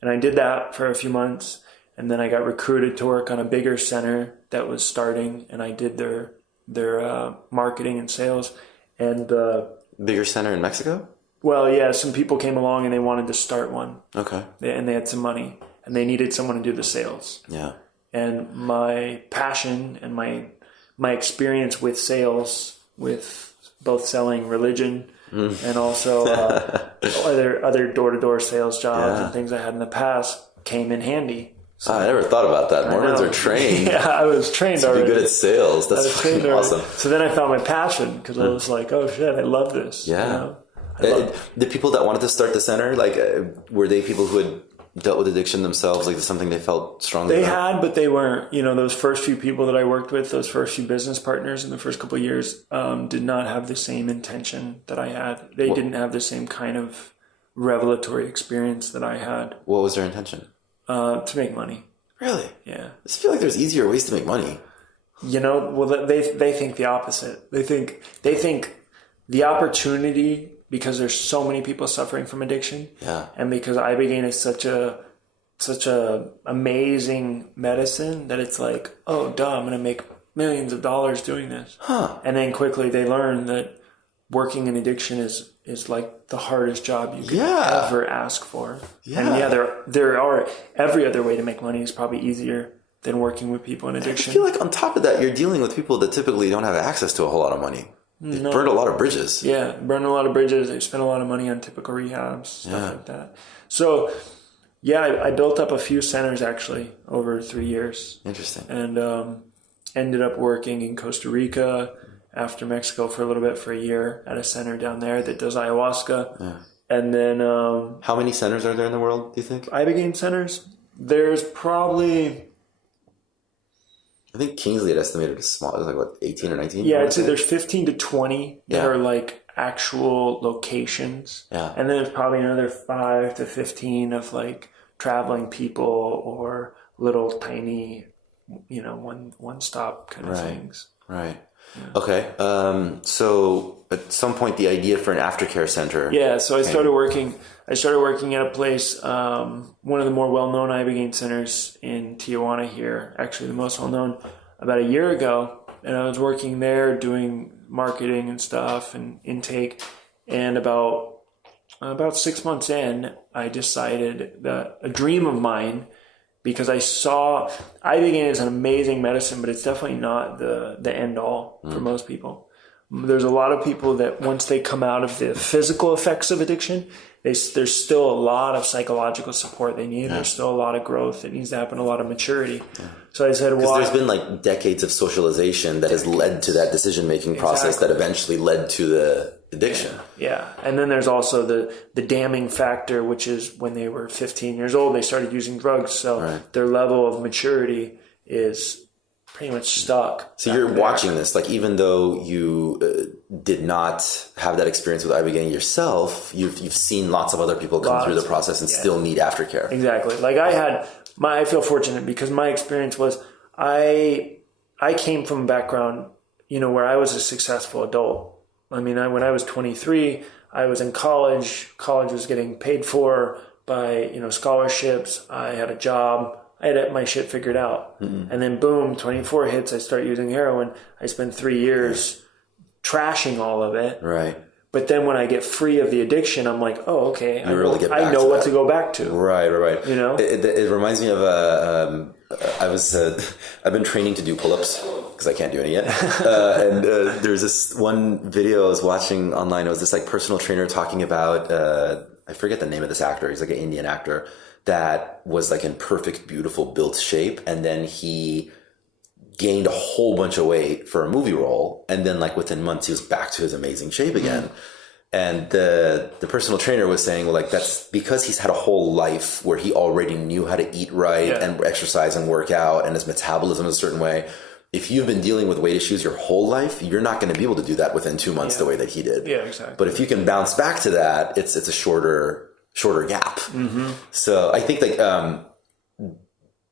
And I did that for a few months. And then I got recruited to work on a bigger center that was starting. And I did their marketing and sales. And bigger center in Mexico? Well, yeah, some people came along and they wanted to start one. Okay. And they had some money. And they needed someone to do the sales. Yeah. And my passion and my experience with sales, with both selling religion and also other door-to-door sales jobs and things I had in the past came in handy. So, I never thought about that. Mormons are trained. Yeah, I was trained to already. be good at sales. That's fucking awesome. So then I found my passion because I was like, oh shit, I love this. Yeah. The people that wanted to start the center, were they people who had dealt with addiction themselves? Like, something they felt strongly They about? had, but they weren't. Those first few people that I worked with, those first few business partners in the first couple of years, did not have the same intention that I had. They didn't have the same kind of revelatory experience that I had. What was their intention? To make money. Really? Yeah. I just feel like there's easier ways to make money. Well, they think the opposite. They think the opportunity, because there's so many people suffering from addiction, and because Ibogaine is such a amazing medicine that it's like, oh, duh, I'm going to make millions of dollars doing this. And then quickly they learn that working in addiction is like the hardest job you could ever ask for. Yeah. And there are every other way to make money is probably easier than working with people in addiction. I feel like on top of that, you're dealing with people that typically don't have access to a whole lot of money. They've burned a lot of bridges. Yeah, burned a lot of bridges. They spent a lot of money on typical rehabs, stuff like that. So, I built up a few centers actually over 3 years. Interesting. And ended up working in Costa Rica, after Mexico for a little bit, for a year at a center down there that does ayahuasca. Yeah. And then... how many centers are there in the world, do you think? Ibogaine centers? There's probably I think Kingsley had estimated as small. It was like, what, 18 or 19? Yeah, I'd say there's 15 to 20 that are like actual locations. Yeah. And then there's probably another 5 to 15 of like traveling people or little tiny, one stop kind of things. Right. Yeah. Okay. So at some point, the idea for an aftercare center. Yeah. So I started working at a place, one of the more well-known Ibogaine centers in Tijuana here, actually the most well-known, about a year ago. And I was working there doing marketing and stuff and intake. And about 6 months in, I decided that a dream of mine, because I saw Ibogaine is an amazing medicine, but it's definitely not the end all for most people. There's a lot of people that once they come out of the physical effects of addiction, there's still a lot of psychological support they need. Yeah. There's still a lot of growth that needs to happen, a lot of maturity. Yeah. So I said, because there's been like decades of socialization that has led to that decision-making process that eventually led to the addiction. Yeah. And then there's also the damning factor, which is when they were 15 years old, they started using drugs. So their level of maturity is pretty much stuck. So you're watching this, like, even though you did not have that experience with Ibogaine yourself, you've seen lots of other people come through the process and still need aftercare. Exactly. Like I feel fortunate because my experience was I came from a background, where I was a successful adult. I mean, when I was 23, I was in college. College was getting paid for by, scholarships. I had a job. I had my shit figured out. Mm-hmm. And then boom, 24 hits, I start using heroin. I spend 3 years trashing all of it. Right. But then when I get free of the addiction, I'm like, oh, okay. I know what to go back to. Right. It reminds me of I've been training to do pull-ups because I can't do any yet. And there's this one video I was watching online. It was this like personal trainer talking about, I forget the name of this actor. He's like an Indian actor that was like in perfect, beautiful built shape. And then he gained a whole bunch of weight for a movie role. And then like within months, he was back to his amazing shape again. Mm-hmm. And the personal trainer was saying, well, like, that's because he's had a whole life where he already knew how to eat right and exercise and work out, and his metabolism is a certain way. If you've been dealing with weight issues your whole life, you're not going to be able to do that within 2 months the way that he did. Yeah, exactly. But if you can bounce back to that, it's a shorter gap. Mm-hmm. So I think like,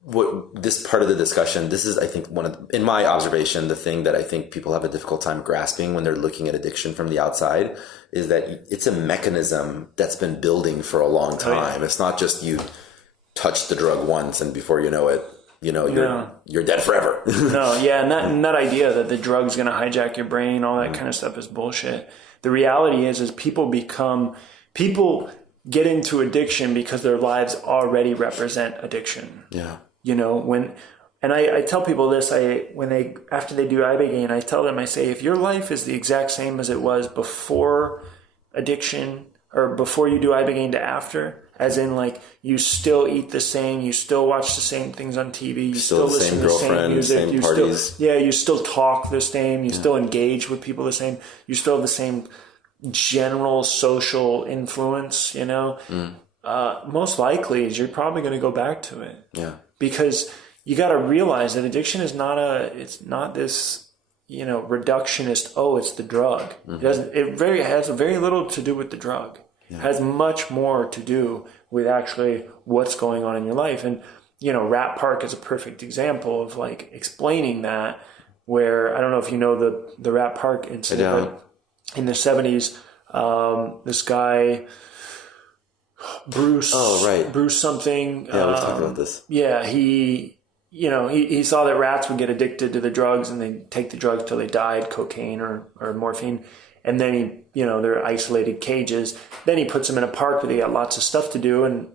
what this part of the discussion, this is, I think, in my observation, the thing that I think people have a difficult time grasping when they're looking at addiction from the outside is that it's a mechanism that's been building for a long time. Oh, yeah. It's not just you touch the drug once and before you know it, you're dead forever. No, yeah, and that idea that the drug's going to hijack your brain, all that kind of stuff is bullshit. The reality is people get into addiction because their lives already represent addiction. Yeah. I tell people this, after they do Ibogaine, I tell them, I say, if your life is the exact same as it was before addiction or before you do Ibogaine to after, as in like you still eat the same, you still watch the same things on TV, you still listen to the same music, same parties. You still talk the same, you still engage with people the same, you still have the same general social influence, most likely is you're probably going to go back to it. Yeah. Because you got to realize that addiction is it's not this, reductionist, it's the drug. Mm-hmm. It has very little to do with the drug. Yeah. It has much more to do with actually what's going on in your life. And, Rat Park is a perfect example of like explaining that, where I don't know if you know the Rat Park incident, but in the 70s, this guy, Bruce something. Yeah, we've talked about this. Yeah, he saw that rats would get addicted to the drugs and they'd take the drugs till they died, cocaine or morphine. And then they're isolated cages. Then he puts them in a park where they got lots of stuff to do and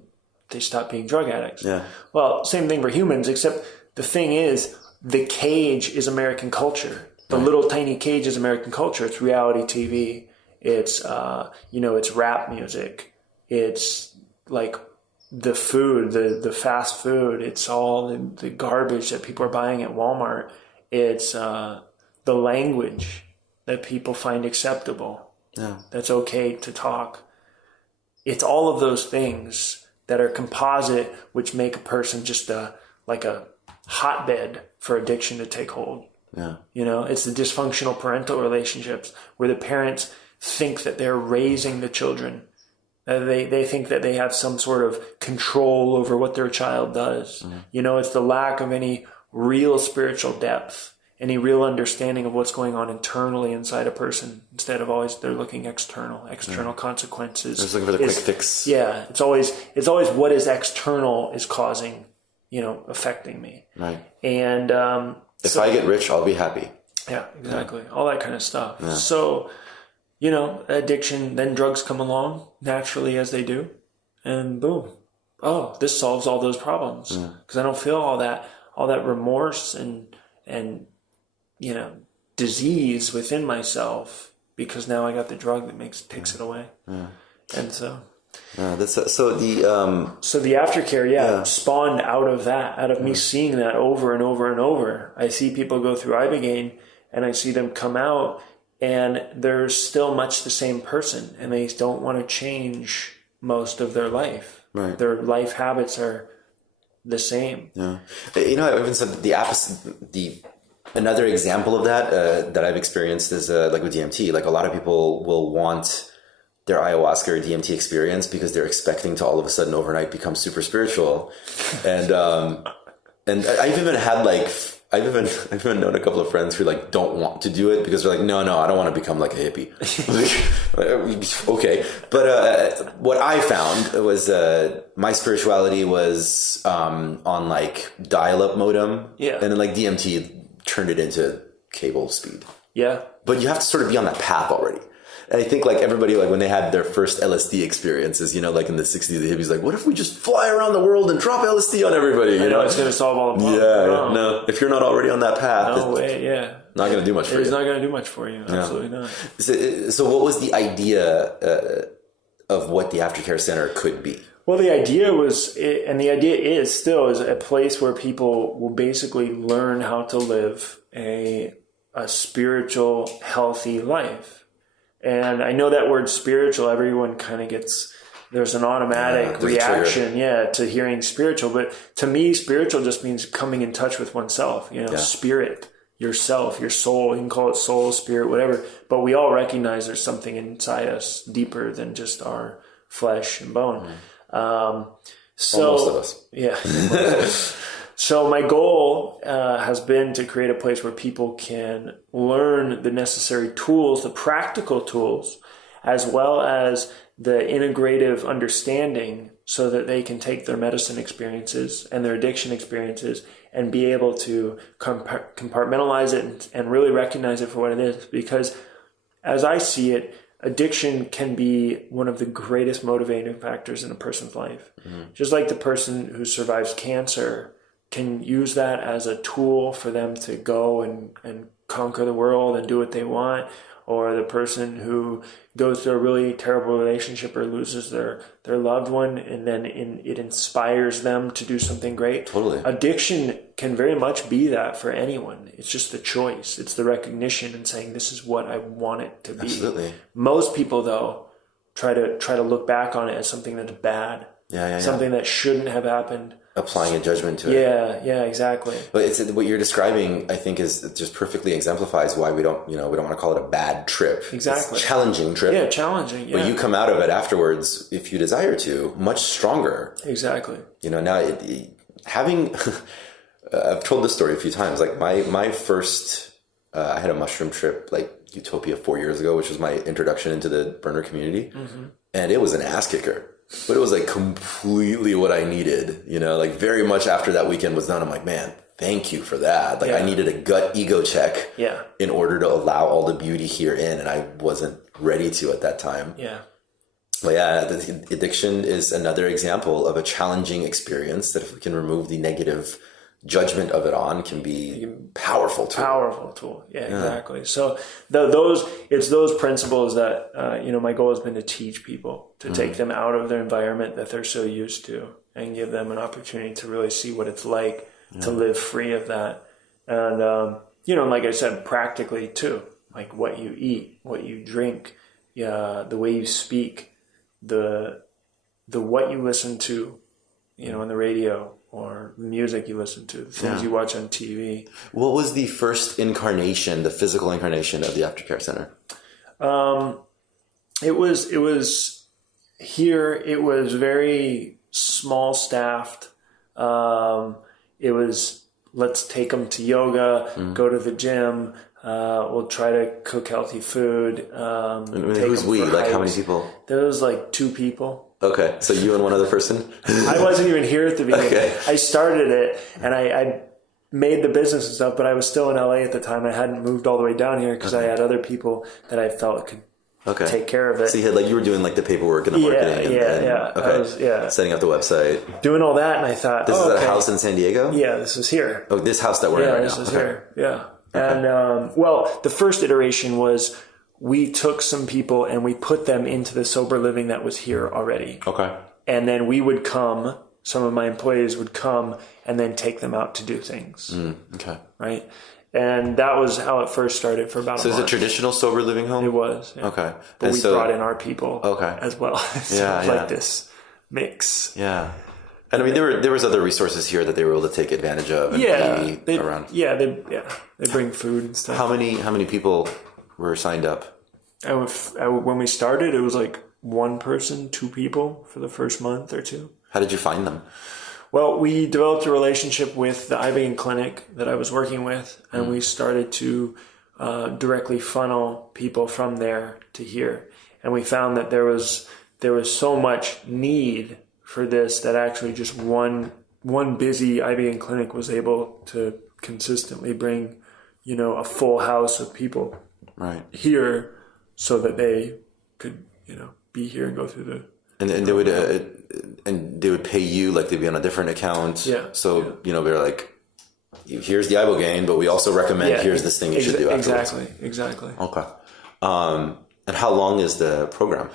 they stop being drug addicts. Yeah. Well, same thing for humans, except the thing is the cage is American culture. The little tiny cage is American culture. It's reality TV. It's, it's rap music. It's like the food, the fast food. It's all the garbage that people are buying at Walmart. It's the language that people find acceptable. Yeah. That's okay to talk. It's all of those things that are composite, which make a person just like a hotbed for addiction to take hold. Yeah. You know, it's the dysfunctional parental relationships where the parents think that they're raising the children. They think that they have some sort of control over what their child does. You know, it's the lack of any real spiritual depth, any real understanding of what's going on internally inside a person. Instead of always they're looking external consequences. Just looking for the quick fix. Yeah, it's always what is external is causing, you know, affecting me. Right. And if I get rich, I'll be happy. Yeah, exactly. All that kind of stuff. Yeah. So, you know, addiction, then drugs come along naturally as they do, and boom. Oh, this solves all those problems because I don't feel all that remorse and you know, disease within myself because now I got the drug that takes it away. Yeah. And so so the aftercare, spawned out of that, out of me seeing that over and over and over. I see people go through Ibogaine and I see them come out and they're still much the same person and they don't want to change most of their life. Right. Their life habits are the same. Yeah. You know, I even said another example of that that I've experienced is like with DMT. Like a lot of people will want their ayahuasca or DMT experience because they're expecting to all of a sudden overnight become super spiritual. And I've even had I've even known a couple of friends who like don't want to do it because they're like, no, I don't want to become like a hippie. Okay. But what I found was my spirituality was on like dial-up modem. Yeah. And then like DMT turned it into cable speed. Yeah. But you have to sort of be on that path already. And I think like everybody, like when they had their first LSD experiences, you know, like in the 60s, the hippies, like, what if we just fly around the world and drop LSD on everybody? You know, it's going to solve all the problems. Yeah, no. If you're not already on that path, no way, yeah. Not going to do much for you. It's not going to do much for you. Absolutely not. So what was the idea of what the Aftercare Center could be? Well, the idea was, and the idea is still, is a place where people will basically learn how to live a spiritual, healthy life. And I know that word spiritual, everyone kind of gets, there's an automatic reaction, to hearing spiritual. But to me, spiritual just means coming in touch with oneself, you know, spirit, yourself, your soul. You can call it soul, spirit, whatever. But we all recognize there's something inside us deeper than just our flesh and bone. Most of us. Yeah. So my goal has been to create a place where people can learn the necessary tools, the practical tools, as well as the integrative understanding so that they can take their medicine experiences and their addiction experiences and be able to compartmentalize it and really recognize it for what it is. Because as I see it, addiction can be one of the greatest motivating factors in a person's life. Mm-hmm. Just like the person who survives cancer can use that as a tool for them to go and conquer the world and do what they want, or the person who goes through a really terrible relationship or loses their loved one and then it inspires them to do something great. Totally. Addiction can very much be that for anyone. It's just the choice. It's the recognition and saying, this is what I want it to be. Absolutely. Most people, though, try to look back on it as something that's bad. Something that shouldn't have happened. Applying a judgment to it. Yeah, exactly. But it's what you're describing, I think, is just perfectly exemplifies why we don't want to call it a bad trip. Exactly. It's a challenging trip. Yeah, challenging. Yeah. But you come out of it afterwards, if you desire to, much stronger. Exactly. You know, now having, I've told this story a few times. Like my first, I had a mushroom trip, like Utopia 4 years ago, which was my introduction into the burner community, and it was an ass kicker. But it was like completely what I needed, you know, like very much after that weekend was done. I'm like, man, thank you for that. Like I needed a gut ego check in order to allow all the beauty here in. And I wasn't ready to at that time. Yeah. But the addiction is another example of a challenging experience that if we can remove the negative judgment of it on can be powerful tool. Yeah, exactly. So it's those principles that my goal has been to teach people, to take them out of their environment that they're so used to and give them an opportunity to really see what it's like to live free of that. And like I said, practically too, like what you eat, what you drink, the way you speak, the what you listen to, on the radio or music you listen to, the things you watch on TV. What was the first incarnation, the physical incarnation of the Aftercare Center? It was here. It was very small staffed. It was, let's take them to yoga, go to the gym. We'll try to cook healthy food. Who's we? Like how many people? There was like 2 people. Okay, so you and one other person? I wasn't even here at the beginning. Okay. I started it, and I made the business and stuff, but I was still in LA at the time. I hadn't moved all the way down here because I had other people that I felt could take care of it. So you were doing like the paperwork and the marketing. Yeah. Okay. I was, setting up the website. Doing all that, and I thought, This is a house in San Diego? Yeah, this is here. Oh, this house that we're in right now. This is here. Yeah. Okay. And, the first iteration was we took some people and we put them into the sober living that was here already. Okay. And then we would come, some of my employees would come and then take them out to do things. Okay. Right? And that was how it first started for about a month. So is it traditional sober living home? It was. Yeah. Okay. But we brought in our people as well. So this mix. Yeah. And I mean, there was other resources here that they were able to take advantage of and be around. Yeah, they bring food and stuff. How many people were signed up? When we started, it was like 1 person, 2 people for the first month or 2. How did you find them? Well, we developed a relationship with the Ibogaine clinic that I was working with, and we started to directly funnel people from there to here. And we found that there was so much need for this that actually just one busy Ibogaine clinic was able to consistently bring, a full house of people here so that they could, be here and go through the... And they would pay you like they'd be on a different account. Yeah. So, they're like, here's the Ibogaine, but we also recommend here's this thing you should do afterwards. Exactly. Okay. And how long is the program?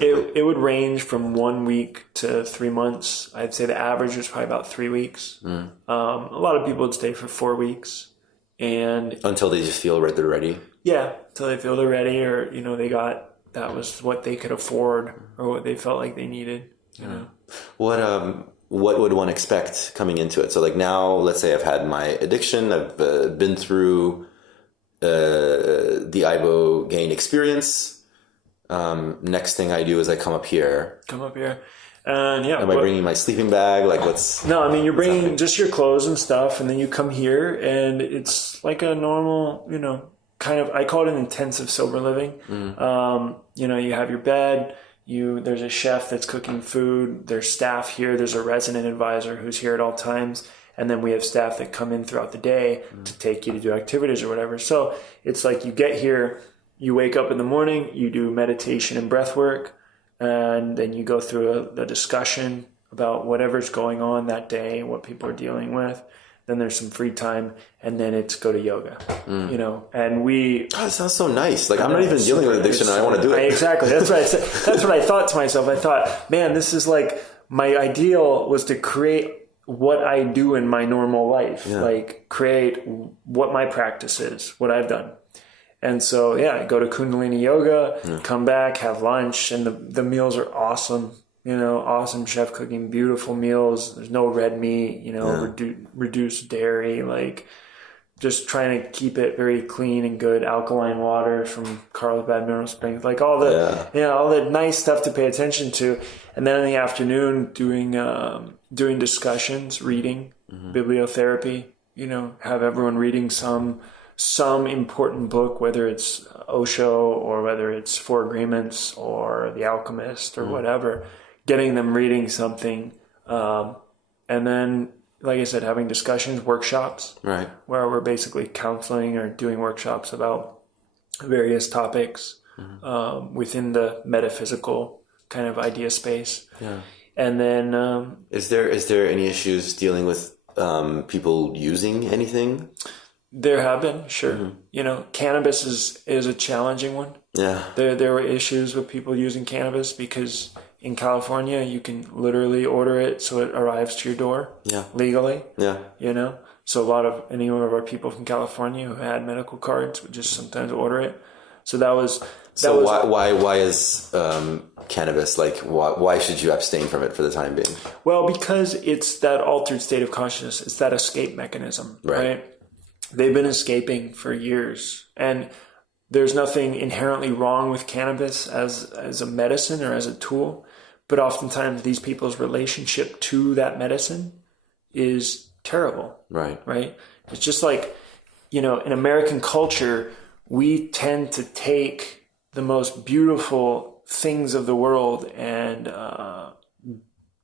It would range from 1 week to 3 months. I'd say the average was probably about 3 weeks. A lot of people would stay for 4 weeks. And until they just feel they're ready? Yeah, until they feel they're ready or, that was what they could afford or what they felt like they needed. You know. What would one expect coming into it? So like now, let's say I've had my addiction. I've been through the Ibogaine experience. Next thing I do is I come up here. And am I bringing my sleeping bag? Like what's... No, I mean, you're bringing just your clothes and stuff. And then you come here and it's like a normal, kind of, I call it an intensive sober living. You have your bed, there's a chef that's cooking food, there's staff here, there's a resident advisor who's here at all times, and then we have staff that come in throughout the day to take you to do activities or whatever. So it's like you get here, you wake up in the morning, you do meditation and breath work, and then you go through a discussion about whatever's going on that day, what people are dealing with. Then there's some free time, and then it's go to yoga, and we... Oh, it sounds so nice. Like, I'm not even dealing with addiction, and I want to do it. Exactly. That's what I said. That's what I thought to myself. I thought, man, this is like, my ideal was to create what I do in my normal life. Yeah. Like, create what my practice is, what I've done. And so, I go to Kundalini Yoga, come back, have lunch, and the meals are awesome. Awesome chef cooking beautiful meals. There's no red meat, reduced dairy, like just trying to keep it very clean and good. Alkaline water from Carlsbad Mineral Springs, like all the, all the nice stuff to pay attention to. And then in the afternoon, doing discussions, reading, bibliotherapy, have everyone reading some important book, whether it's Osho or whether it's Four Agreements or The Alchemist or whatever. Getting them reading something, and then, like I said, having discussions, workshops, right, where we're basically counseling or doing workshops about various topics within the metaphysical kind of idea space. Yeah, and then is there any issues dealing with people using anything? There have been, sure. Cannabis is a challenging one. Yeah, there were issues with people using cannabis because in California, you can literally order it so it arrives to your door legally. Yeah. So any of our people from California who had medical cards would just sometimes order it. So that was. Why is cannabis like? Why should you abstain from it for the time being? Well, because it's that altered state of consciousness. It's that escape mechanism, right? They've been escaping for years, and there's nothing inherently wrong with cannabis as a medicine or as a tool, but oftentimes these people's relationship to that medicine is terrible. Right. It's just like, in American culture, we tend to take the most beautiful things of the world and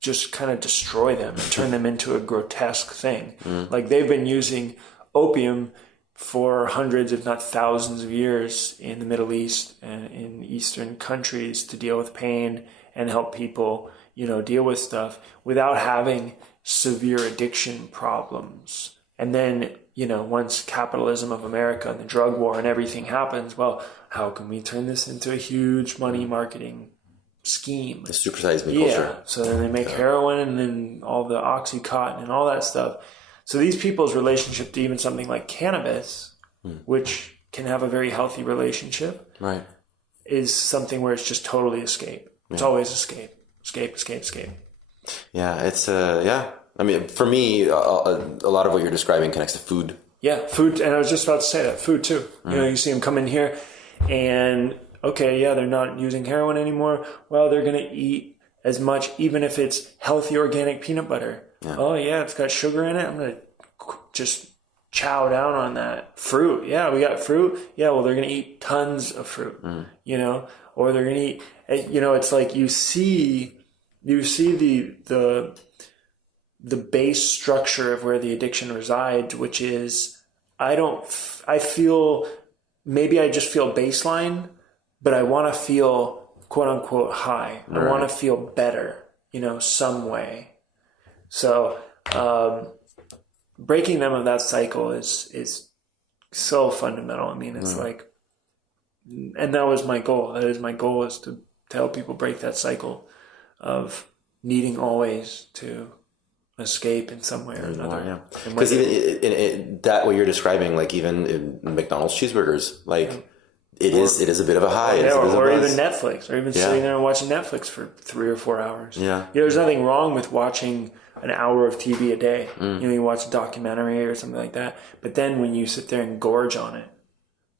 just kind of destroy them and turn them into a grotesque thing. Like they've been using opium for hundreds, if not thousands of years in the Middle East and in Eastern countries to deal with pain and help people, deal with stuff without having severe addiction problems. And then, once capitalism of America and the drug war and everything happens, well, how can we turn this into a huge money marketing scheme? The supersize me culture. So then they make heroin and then all the Oxycontin and all that stuff. So these people's relationship to even something like cannabis, which can have a very healthy relationship, is something where it's just totally escape. It's always escape. Yeah, it's I mean, for me, a lot of what you're describing connects to food. Yeah, food, and I was just about to say that, food too. You see them come in here and, they're not using heroin anymore. Well, they're going to eat as much, even if it's healthy organic peanut butter. Yeah. Oh, yeah, it's got sugar in it. I'm going to just chow down on that. Fruit. Yeah, we got fruit. Yeah, well, they're going to eat tons of fruit, or they're going to eat, it's like you see the base structure of where the addiction resides, which is, I feel, maybe I just feel baseline, but I want to feel quote unquote high. Right. I want to feel better, some way. So, breaking them of that cycle is so fundamental. I mean, it's like, and that was my goal. That is my goal, is to help people break that cycle of needing always to escape in some way or another. Because even in that what you're describing, like even in McDonald's cheeseburgers, like it is a bit of a high. Or even Netflix, or even sitting there and watching Netflix for 3 or 4 hours. Yeah. There's nothing wrong with watching an hour of TV a day. You watch a documentary or something like that. But then when you sit there and gorge on it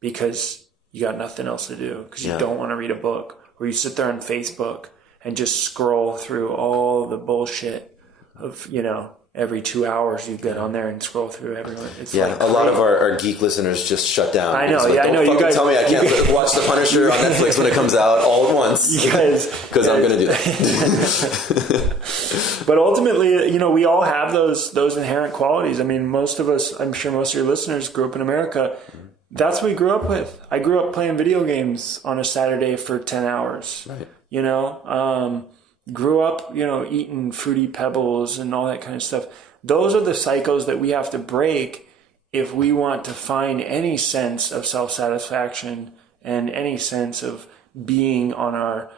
because you got nothing else to do, because you don't want to read a book, or you sit there on Facebook and just scroll through all the bullshit of, every 2 hours you get on there and scroll through everyone. It's a lot of our geek listeners just shut down. I know, I know. You guys tell me I can't watch The Punisher on Netflix when it comes out all at once. Because I'm going to do that. But ultimately, we all have those inherent qualities. I mean, most of us, I'm sure most of your listeners grew up in America. That's what we grew up with. I grew up playing video games on a Saturday for 10 hours. Right. Grew up, eating Fruity Pebbles and all that kind of stuff. Those are the cycles that we have to break if we want to find any sense of self-satisfaction and any sense of being on our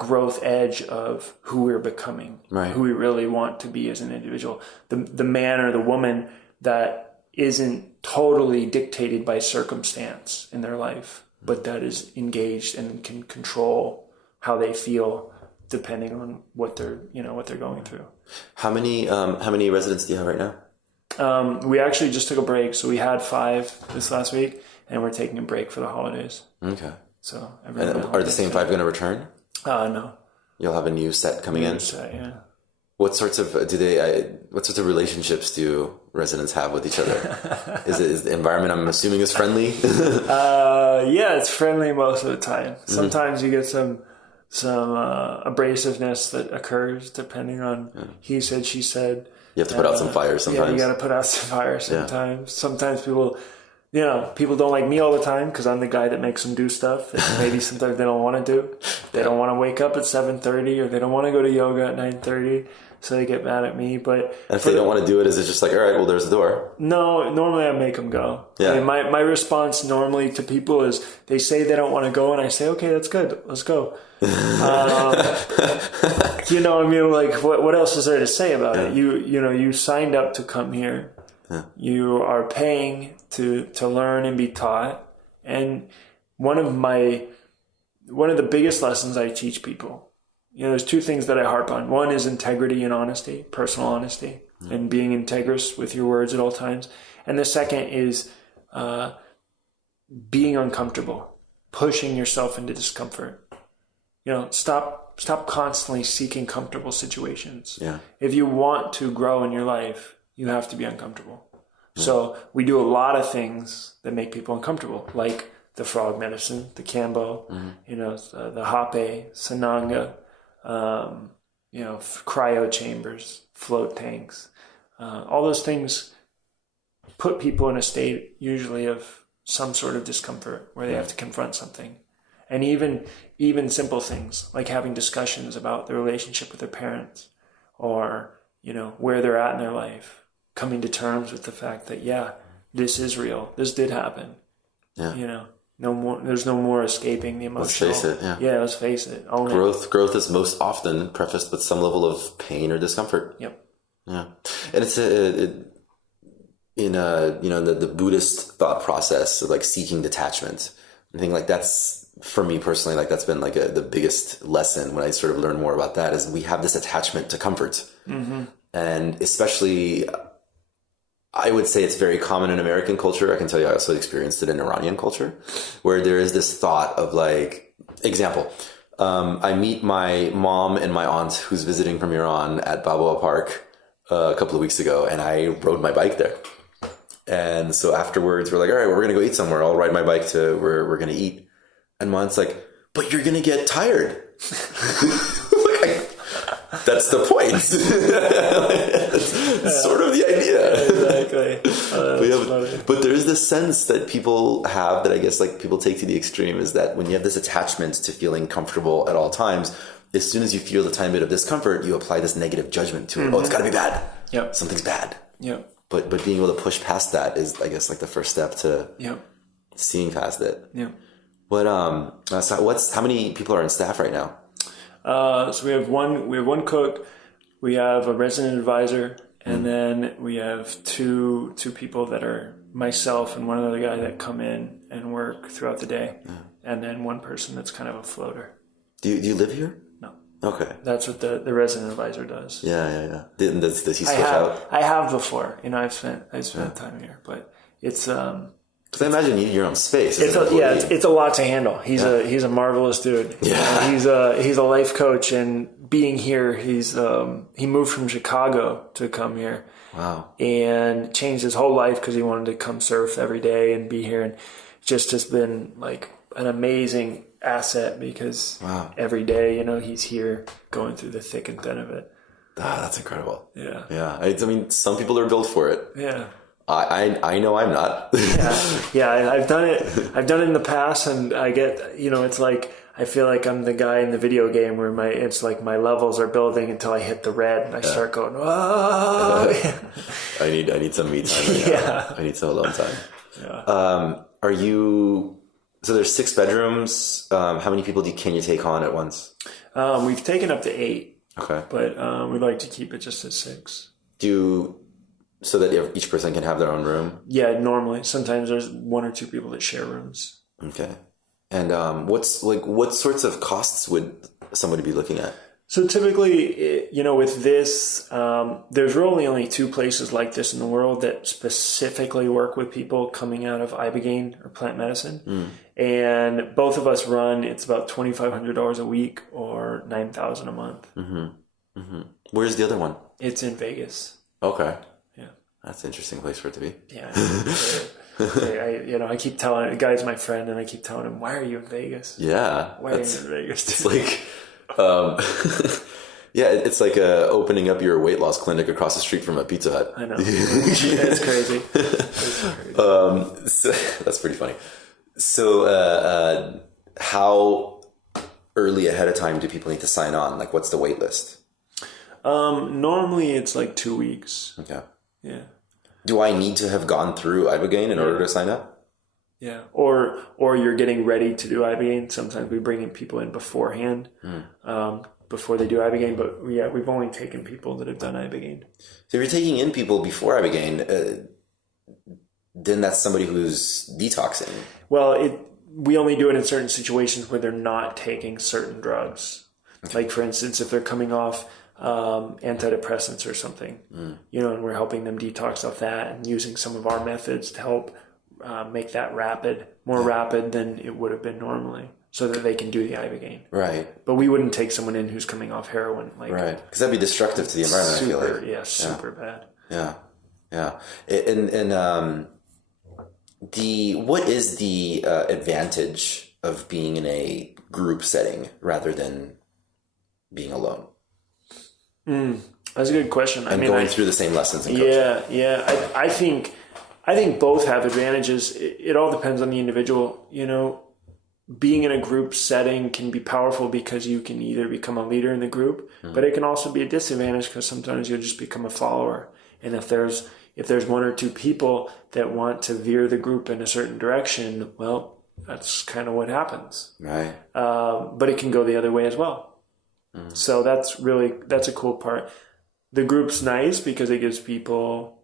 growth edge of who we're becoming, who we really want to be as an individual. The man or the woman that isn't totally dictated by circumstance in their life, but that is engaged and can control how they feel depending on what they're going through. How many residents do you have right now? We actually just took a break. So we had 5 this last week, and we're taking a break for the holidays. Okay. So are the same 5 going to return? No. You'll have a new set coming in? Set, yeah. What sorts of relationships do residents have with each other? Is the environment, I'm assuming, is friendly? It's friendly most of the time. Sometimes you get some abrasiveness that occurs depending on he said, she said. You have to put out some fires sometimes. Yeah, you got to put out some fires sometimes. Yeah. Sometimes people don't like me all the time because I'm the guy that makes them do stuff that maybe sometimes they don't want to do. They don't want to wake up at 7:30, or they don't want to go to yoga at 9:30. So they get mad at me. But if they don't want to do it, is it just like, all right, well, there's the door? No, normally I make them go. Yeah. I mean, my response normally to people is they say they don't want to go, and I say, okay, that's good. Let's go. Like what else is there to say about it? You signed up to come here. Yeah. You are paying to learn and be taught, and one of the biggest lessons I teach people, there's two things that I harp on. One is integrity and honesty, personal honesty, and being integrous with your words at all times. And the second is being uncomfortable, pushing yourself into discomfort. Stop constantly seeking comfortable situations. Yeah. If you want to grow in your life, you have to be uncomfortable. So we do a lot of things that make people uncomfortable, like the frog medicine, the Kambo, the Hape, Sananga, cryo chambers, float tanks. All those things put people in a state usually of some sort of discomfort where they have to confront something. And even simple things like having discussions about their relationship with their parents or, where they're at in their life, coming to terms with the fact that, this is real. This did happen. Yeah. No more. There's no more escaping the emotional. Let's face it. Yeah, let's face it. Own Growth is most often prefaced with some level of pain or discomfort. Yep. Yeah, and it's in the Buddhist thought process of like seeking detachment. I think like that's for me personally, like that's been like the biggest lesson when I sort of learn more about that is we have this attachment to comfort, and especially. I would say it's very common in American culture. I can tell you I also experienced it in Iranian culture, where there is this thought of like, example, I meet my mom and my aunt who's visiting from Iran at Balboa Park a couple of weeks ago, and I rode my bike there. And so afterwards, we're like, all right, well, we're going to go eat somewhere. I'll ride my bike to where we're going to eat. And my aunt's like, but you're going to get tired. That's the point. That's sort of the idea. Exactly. But there's this sense that people have that I guess like people take to the extreme is that when you have this attachment to feeling comfortable at all times, as soon as you feel the tiny bit of discomfort, you apply this negative judgment to it. Oh, it's got to be bad. Yep. Something's bad. Yep. But being able to push past that is, I guess, like the first step to seeing past it. Yep. But how many people are on staff right now? So we have one cook, we have a resident advisor, and then we have two people that are myself and one other guy that come in and work throughout the day, and then one person that's kind of a floater. Do you live here? No. Okay. That's what the resident advisor does. Yeah. Does he switch out? I have before. I've spent time here, but it's because I imagine you need your own space. It's a lot to handle. He's a marvelous dude. Yeah. He's a life coach, and being here, he moved from Chicago to come here. Wow. And changed his whole life because he wanted to come surf every day and be here, and just has been like an amazing asset because every day, he's here going through the thick and thin of it. That's incredible. Yeah. Yeah. I mean, some people are built for it. Yeah. I know I'm not. Yeah. I've done it. I've done it in the past, and I get, it's like I feel like I'm the guy in the video game where it's like my levels are building until I hit the red and I start going, whoa. I need some me time right now. Yeah. I need some alone time. Yeah. So there's 6 bedrooms. How many people can you take on at once? We've taken up to 8. Okay. But we'd like to keep it just at 6. So that each person can have their own room? Yeah, normally. Sometimes there's 1 or 2 people that share rooms. Okay. And what sorts of costs would somebody be looking at? So typically, with this, there's really only 2 places like this in the world that specifically work with people coming out of Ibogaine or plant medicine. And both of us run, it's about $2,500 a week or $9,000 a month. Mm-hmm. Mm-hmm. Where's the other one? It's in Vegas. Okay. Yeah. That's an interesting place for it to be. Yeah. I keep telling the guy's my friend, and I keep telling him, "Why are you in Vegas? Yeah. Why are you in Vegas?" It's like, it's like opening up your weight loss clinic across the street from a Pizza Hut. I know. It's crazy. So, that's pretty funny. So, how early ahead of time do people need to sign on? Like, what's the wait list? Normally it's like 2 weeks. Okay. Yeah. Do I need to have gone through Ibogaine in order to sign up? Yeah. Or you're getting ready to do Ibogaine. Sometimes we bring in people in beforehand, before they do Ibogaine. But we've only taken people that have done Ibogaine. So if you're taking in people before Ibogaine, then that's somebody who's detoxing. Well, we only do it in certain situations where they're not taking certain drugs. Like, for instance, if they're coming off antidepressants or something, you know, and we're helping them detox off that and using some of our methods to help make that more rapid than it would have been normally, so that they can do the Ibogaine. Right. But we wouldn't take someone in who's coming off heroin. Like, right. Because that'd be destructive to the environment, I feel like. Yeah, super bad. Yeah. Yeah. And what is the advantage of being in a group setting rather than being alone? That's a good question. And going through the same lessons and coaching. Yeah. I think both have advantages. It all depends on the individual. You know, being in a group setting can be powerful because you can either become a leader in the group, but it can also be a disadvantage because sometimes you'll just become a follower. And if there's one or two people that want to veer the group in a certain direction, well, that's kind of what happens. Right. But it can go the other way as well. So that's a cool part. The group's nice because it gives people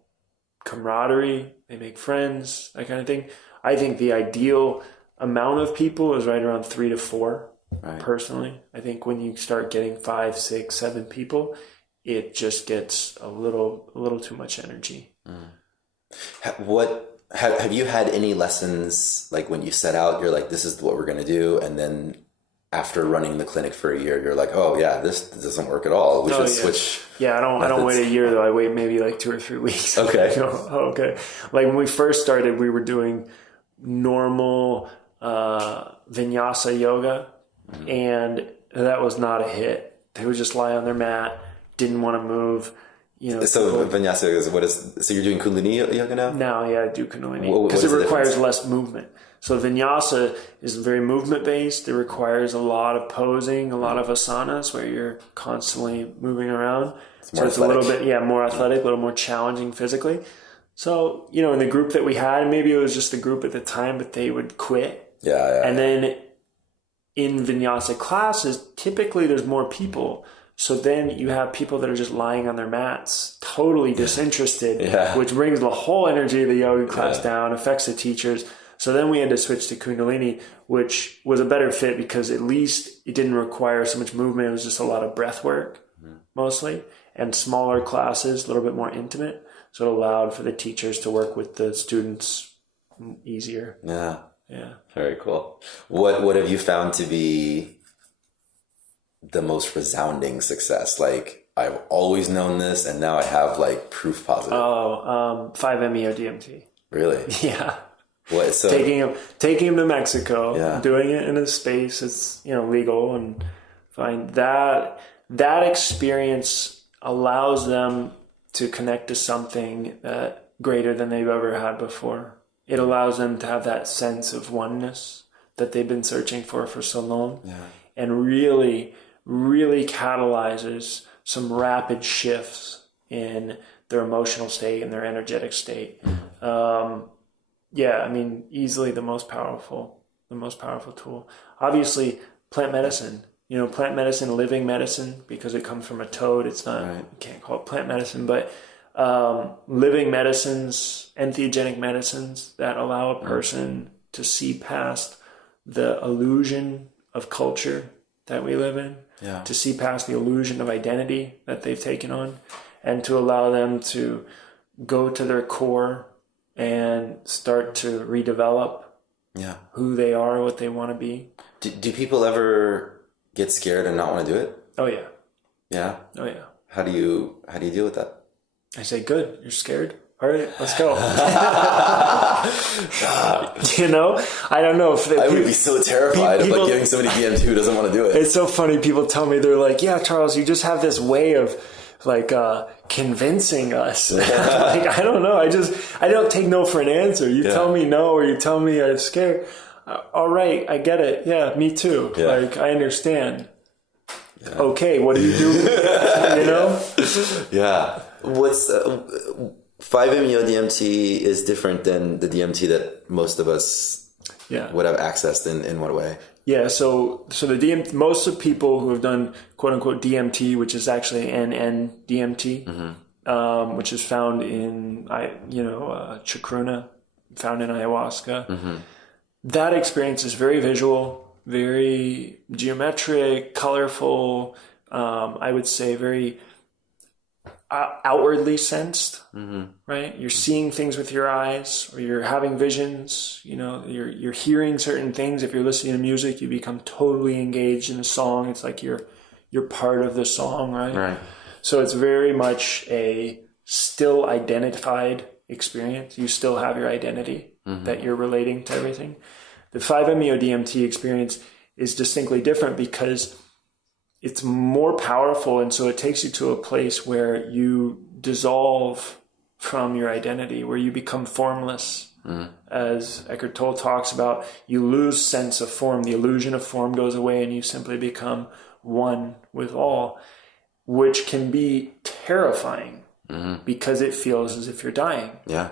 camaraderie. They make friends, that kind of thing. I think the ideal amount of people is right around 3 to 4. Right. Personally, I think when you start getting 5, 6, 7 people, it just gets a little too much energy. Have you had any lessons, like when you set out, you're like, this is what we're going to do, and then after running the clinic for a year, you're like, oh yeah, this doesn't work at all. We should switch. Yeah, I don't wait a year though. I wait maybe like 2 or 3 weeks. Okay. Okay. Like when we first started, we were doing normal vinyasa yoga, and that was not a hit. They would just lie on their mat, didn't want to move. You know, so vinyasa is so you're doing Kundalini yoga now? Now, yeah, I do Kundalini because it requires less movement. So vinyasa is very movement based. It requires a lot of posing, a lot of asanas where you're constantly moving around. So it's a little bit, more athletic, a little more challenging physically. So, you know, in the group that we had, maybe it was just the group at the time, but they would quit. Yeah. And then in vinyasa classes, typically there's more people. So then you have people that are just lying on their mats, totally disinterested, which brings the whole energy of the yoga class down, affects the teachers. So then we had to switch to Kundalini, which was a better fit because at least it didn't require so much movement. It was just a lot of breath work mostly, and smaller classes, a little bit more intimate. So it allowed for the teachers to work with the students easier. Yeah. Yeah. Very cool. What have you found to be the most resounding success? Like, I've always known this, and now I have like proof positive. 5-MeO DMT. Really? Yeah. What? So taking him to Mexico, doing it in a space it's legal, and find that experience allows them to connect to something greater than they've ever had before. It allows them to have that sense of oneness that they've been searching for so long, and really, really catalyzes some rapid shifts in their emotional state and their energetic state. Easily the most powerful tool. Obviously, plant medicine. Plant medicine, living medicine, because it comes from a toad. It's not, you can't call it plant medicine, but living medicines, entheogenic medicines that allow a person to see past the illusion of culture that we live in, to see past the illusion of identity that they've taken on, and to allow them to go to their core and start to redevelop who they are, what they want to be. Do people ever get scared and not want to do it? Oh yeah. Yeah? Oh yeah. How do you deal with that? I say, good, you're scared? All right, let's go. I don't know if I would be so terrified of like getting somebody DM'd who doesn't want to do it. It's so funny. People tell me, they're like, yeah, Charles, you just have this way of like convincing us. Like, I don't know. I don't take no for an answer. You tell me no, or you tell me I'm scared. All right, I get it. Yeah, me too. Yeah. Like, I understand. Yeah. Okay, what do you do? Yeah. What's 5-MeO DMT is different than the DMT that most of us would have accessed in what way? Yeah, so the DMT, most of people who have done quote unquote DMT, which is actually NN-DMT, which is found in chacruna, found in ayahuasca. that experience is very visual, very geometric, colorful. I would say very outwardly sensed, right? You're seeing things with your eyes, or you're having visions, you know, you're hearing certain things. If you're listening to music, you become totally engaged in the song. It's like you're part of the song, right? Right. So it's very much a still identified experience. You still have your identity that you're relating to everything. The 5-MeO-DMT experience is distinctly different because it's more powerful, and so it takes you to a place where you dissolve from your identity, where you become formless. As Eckhart Tolle talks about, you lose sense of form. The illusion of form goes away, and you simply become one with all, which can be terrifying because it feels as if you're dying. Yeah.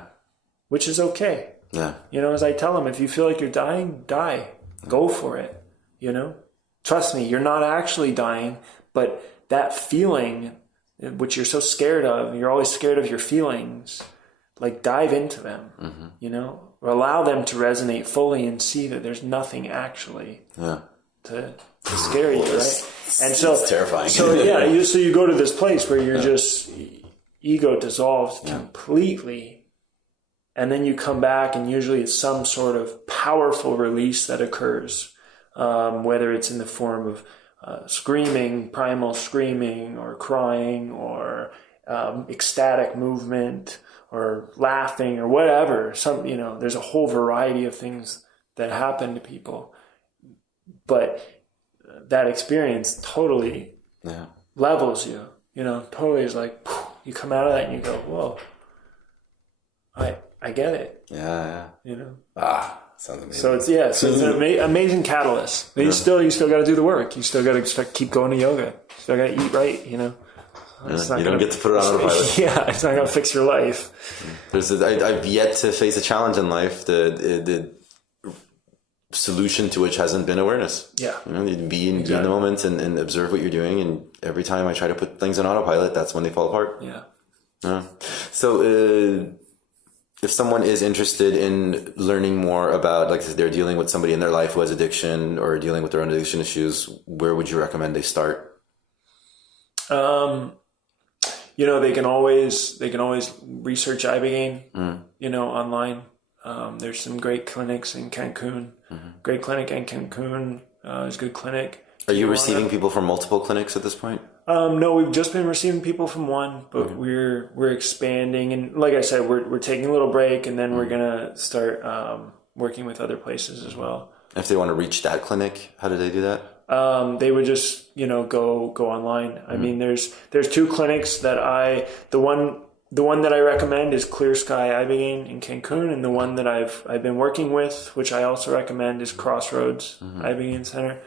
Which is okay. Yeah. You know, as I tell them, if you feel like you're dying, die. Go for it, you know? Trust me, you're not actually dying, but that feeling, which you're so scared of, you're always scared of your feelings, like dive into them, you know, or allow them to resonate fully and see that there's nothing actually to scare you, right? And so it's terrifying. So yeah, you go to this place where you're just ego dissolved completely, and then you come back, and usually it's some sort of powerful release that occurs. Whether it's in the form of screaming, primal screaming, or crying, or ecstatic movement, or laughing, or whatever. There's a whole variety of things that happen to people. But that experience totally levels you. You know, totally is like, you come out of that and you go, whoa, I get it. Yeah. You know? Sounds amazing. So it's an amazing catalyst. But you still got to do the work. You still got to keep going to yoga. You still got to eat right. You know, you don't get to put it on autopilot. Yeah, it's not going to fix your life. I've yet to face a challenge in life. The solution to which hasn't been awareness. Yeah, you know, be in the moment and observe what you're doing. And every time I try to put things on autopilot, that's when they fall apart. Yeah. So. If someone is interested in learning more about, like, they're dealing with somebody in their life who has addiction or dealing with their own addiction issues, where would you recommend they start? You know, they can always research Ibogaine, you know, online. There's some great clinics in Cancun. Great clinic in Cancun. There's a good clinic. Are you receiving people from multiple clinics at this point? No, we've just been receiving people from one, but we're expanding, and like I said, we're taking a little break, and then we're gonna start working with other places as well. If they want to reach that clinic, how do they do that? They would just go online. I mean, there's two clinics that the one that I recommend is Clear Sky Ibogaine in Cancun, and the one that I've been working with, which I also recommend, is Crossroads Ibogaine Center.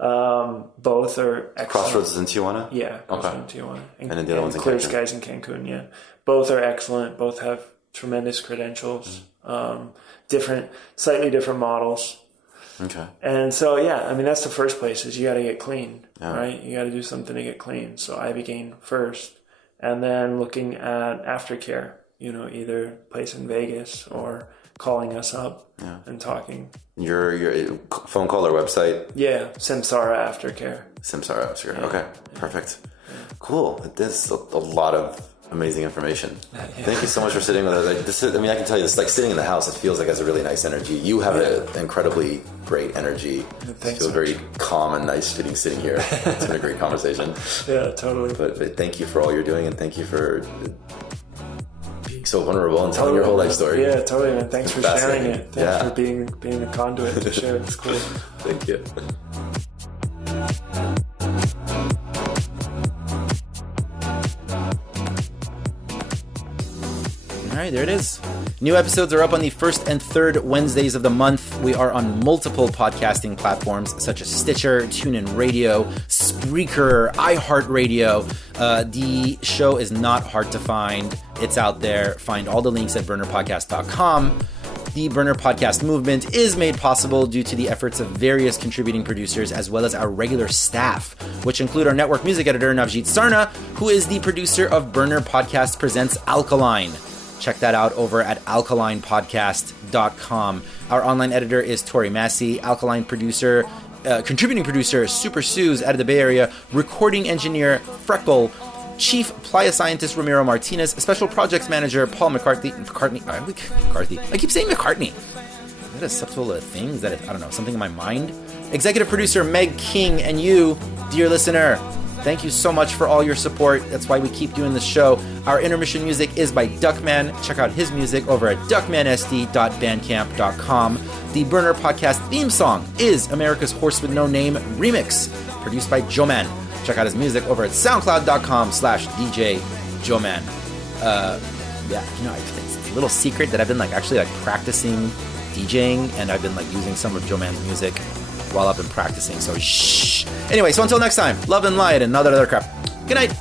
Both are excellent. Crossroads is in Tijuana? Yeah, Crossroads in Tijuana. And then the other one's in Clear Skies in Cancun, yeah. Both are excellent. Both have tremendous credentials. Slightly different models. Okay. And so, I mean, that's the first place, is you got to get clean, right? You got to do something to get clean. So Ibogaine first, and then looking at aftercare, you know, either place in Vegas or calling us up and talking. Your phone call or website? Yeah, Samsara Aftercare. Samsara Aftercare. Okay, perfect. Cool. There's a lot of amazing information. Thank you so much for sitting with us. I can tell you this, like, sitting in the house, it feels like it has a really nice energy. You have an incredibly great energy. Thanks. Feel very calm and nice sitting here. It's been a great conversation. Yeah, totally. But thank you for all you're doing, and thank you for being so vulnerable and telling your whole life story. Yeah, totally, man. Thanks for sharing it. Thanks for being a conduit to share it. It's cool. Thank you. All right, there it is. New episodes are up on the first and third Wednesdays of the month. We are on multiple podcasting platforms such as Stitcher, TuneIn Radio, Spreaker, iHeart Radio. The show is not hard to find. It's out there. Find all the links at burnerpodcast.com. The Burner Podcast movement is made possible due to the efforts of various contributing producers as well as our regular staff, which include our network music editor, Navjeet Sarna, who is the producer of Burner Podcast Presents Alkaline. Check that out over at alkalinepodcast.com. Our online editor is Tori Massey. Alkaline producer, contributing producer, Super Suze out of the Bay Area. Recording engineer, Freckle. Chief Playa Scientist, Ramiro Martinez. Special Projects Manager, Paul McCarthy. McCarthy. I keep saying McCartney. Is that a subtle thing? Is that, I don't know, something in my mind? Executive producer, Meg King. And you, dear listener, thank you so much for all your support. That's why we keep doing this show. Our intermission music is by Duckman. Check out his music over at duckmansd.bandcamp.com. The Burner Podcast theme song is America's Horse with No Name remix, produced by Joe Man. Check out his music over at soundcloud.com/DJ Joeman. It's a little secret that I've been actually practicing DJing, and I've been using some of Joe Man's music while I've been practicing. So shh. Anyway, so until next time, love and light and other crap. Good night.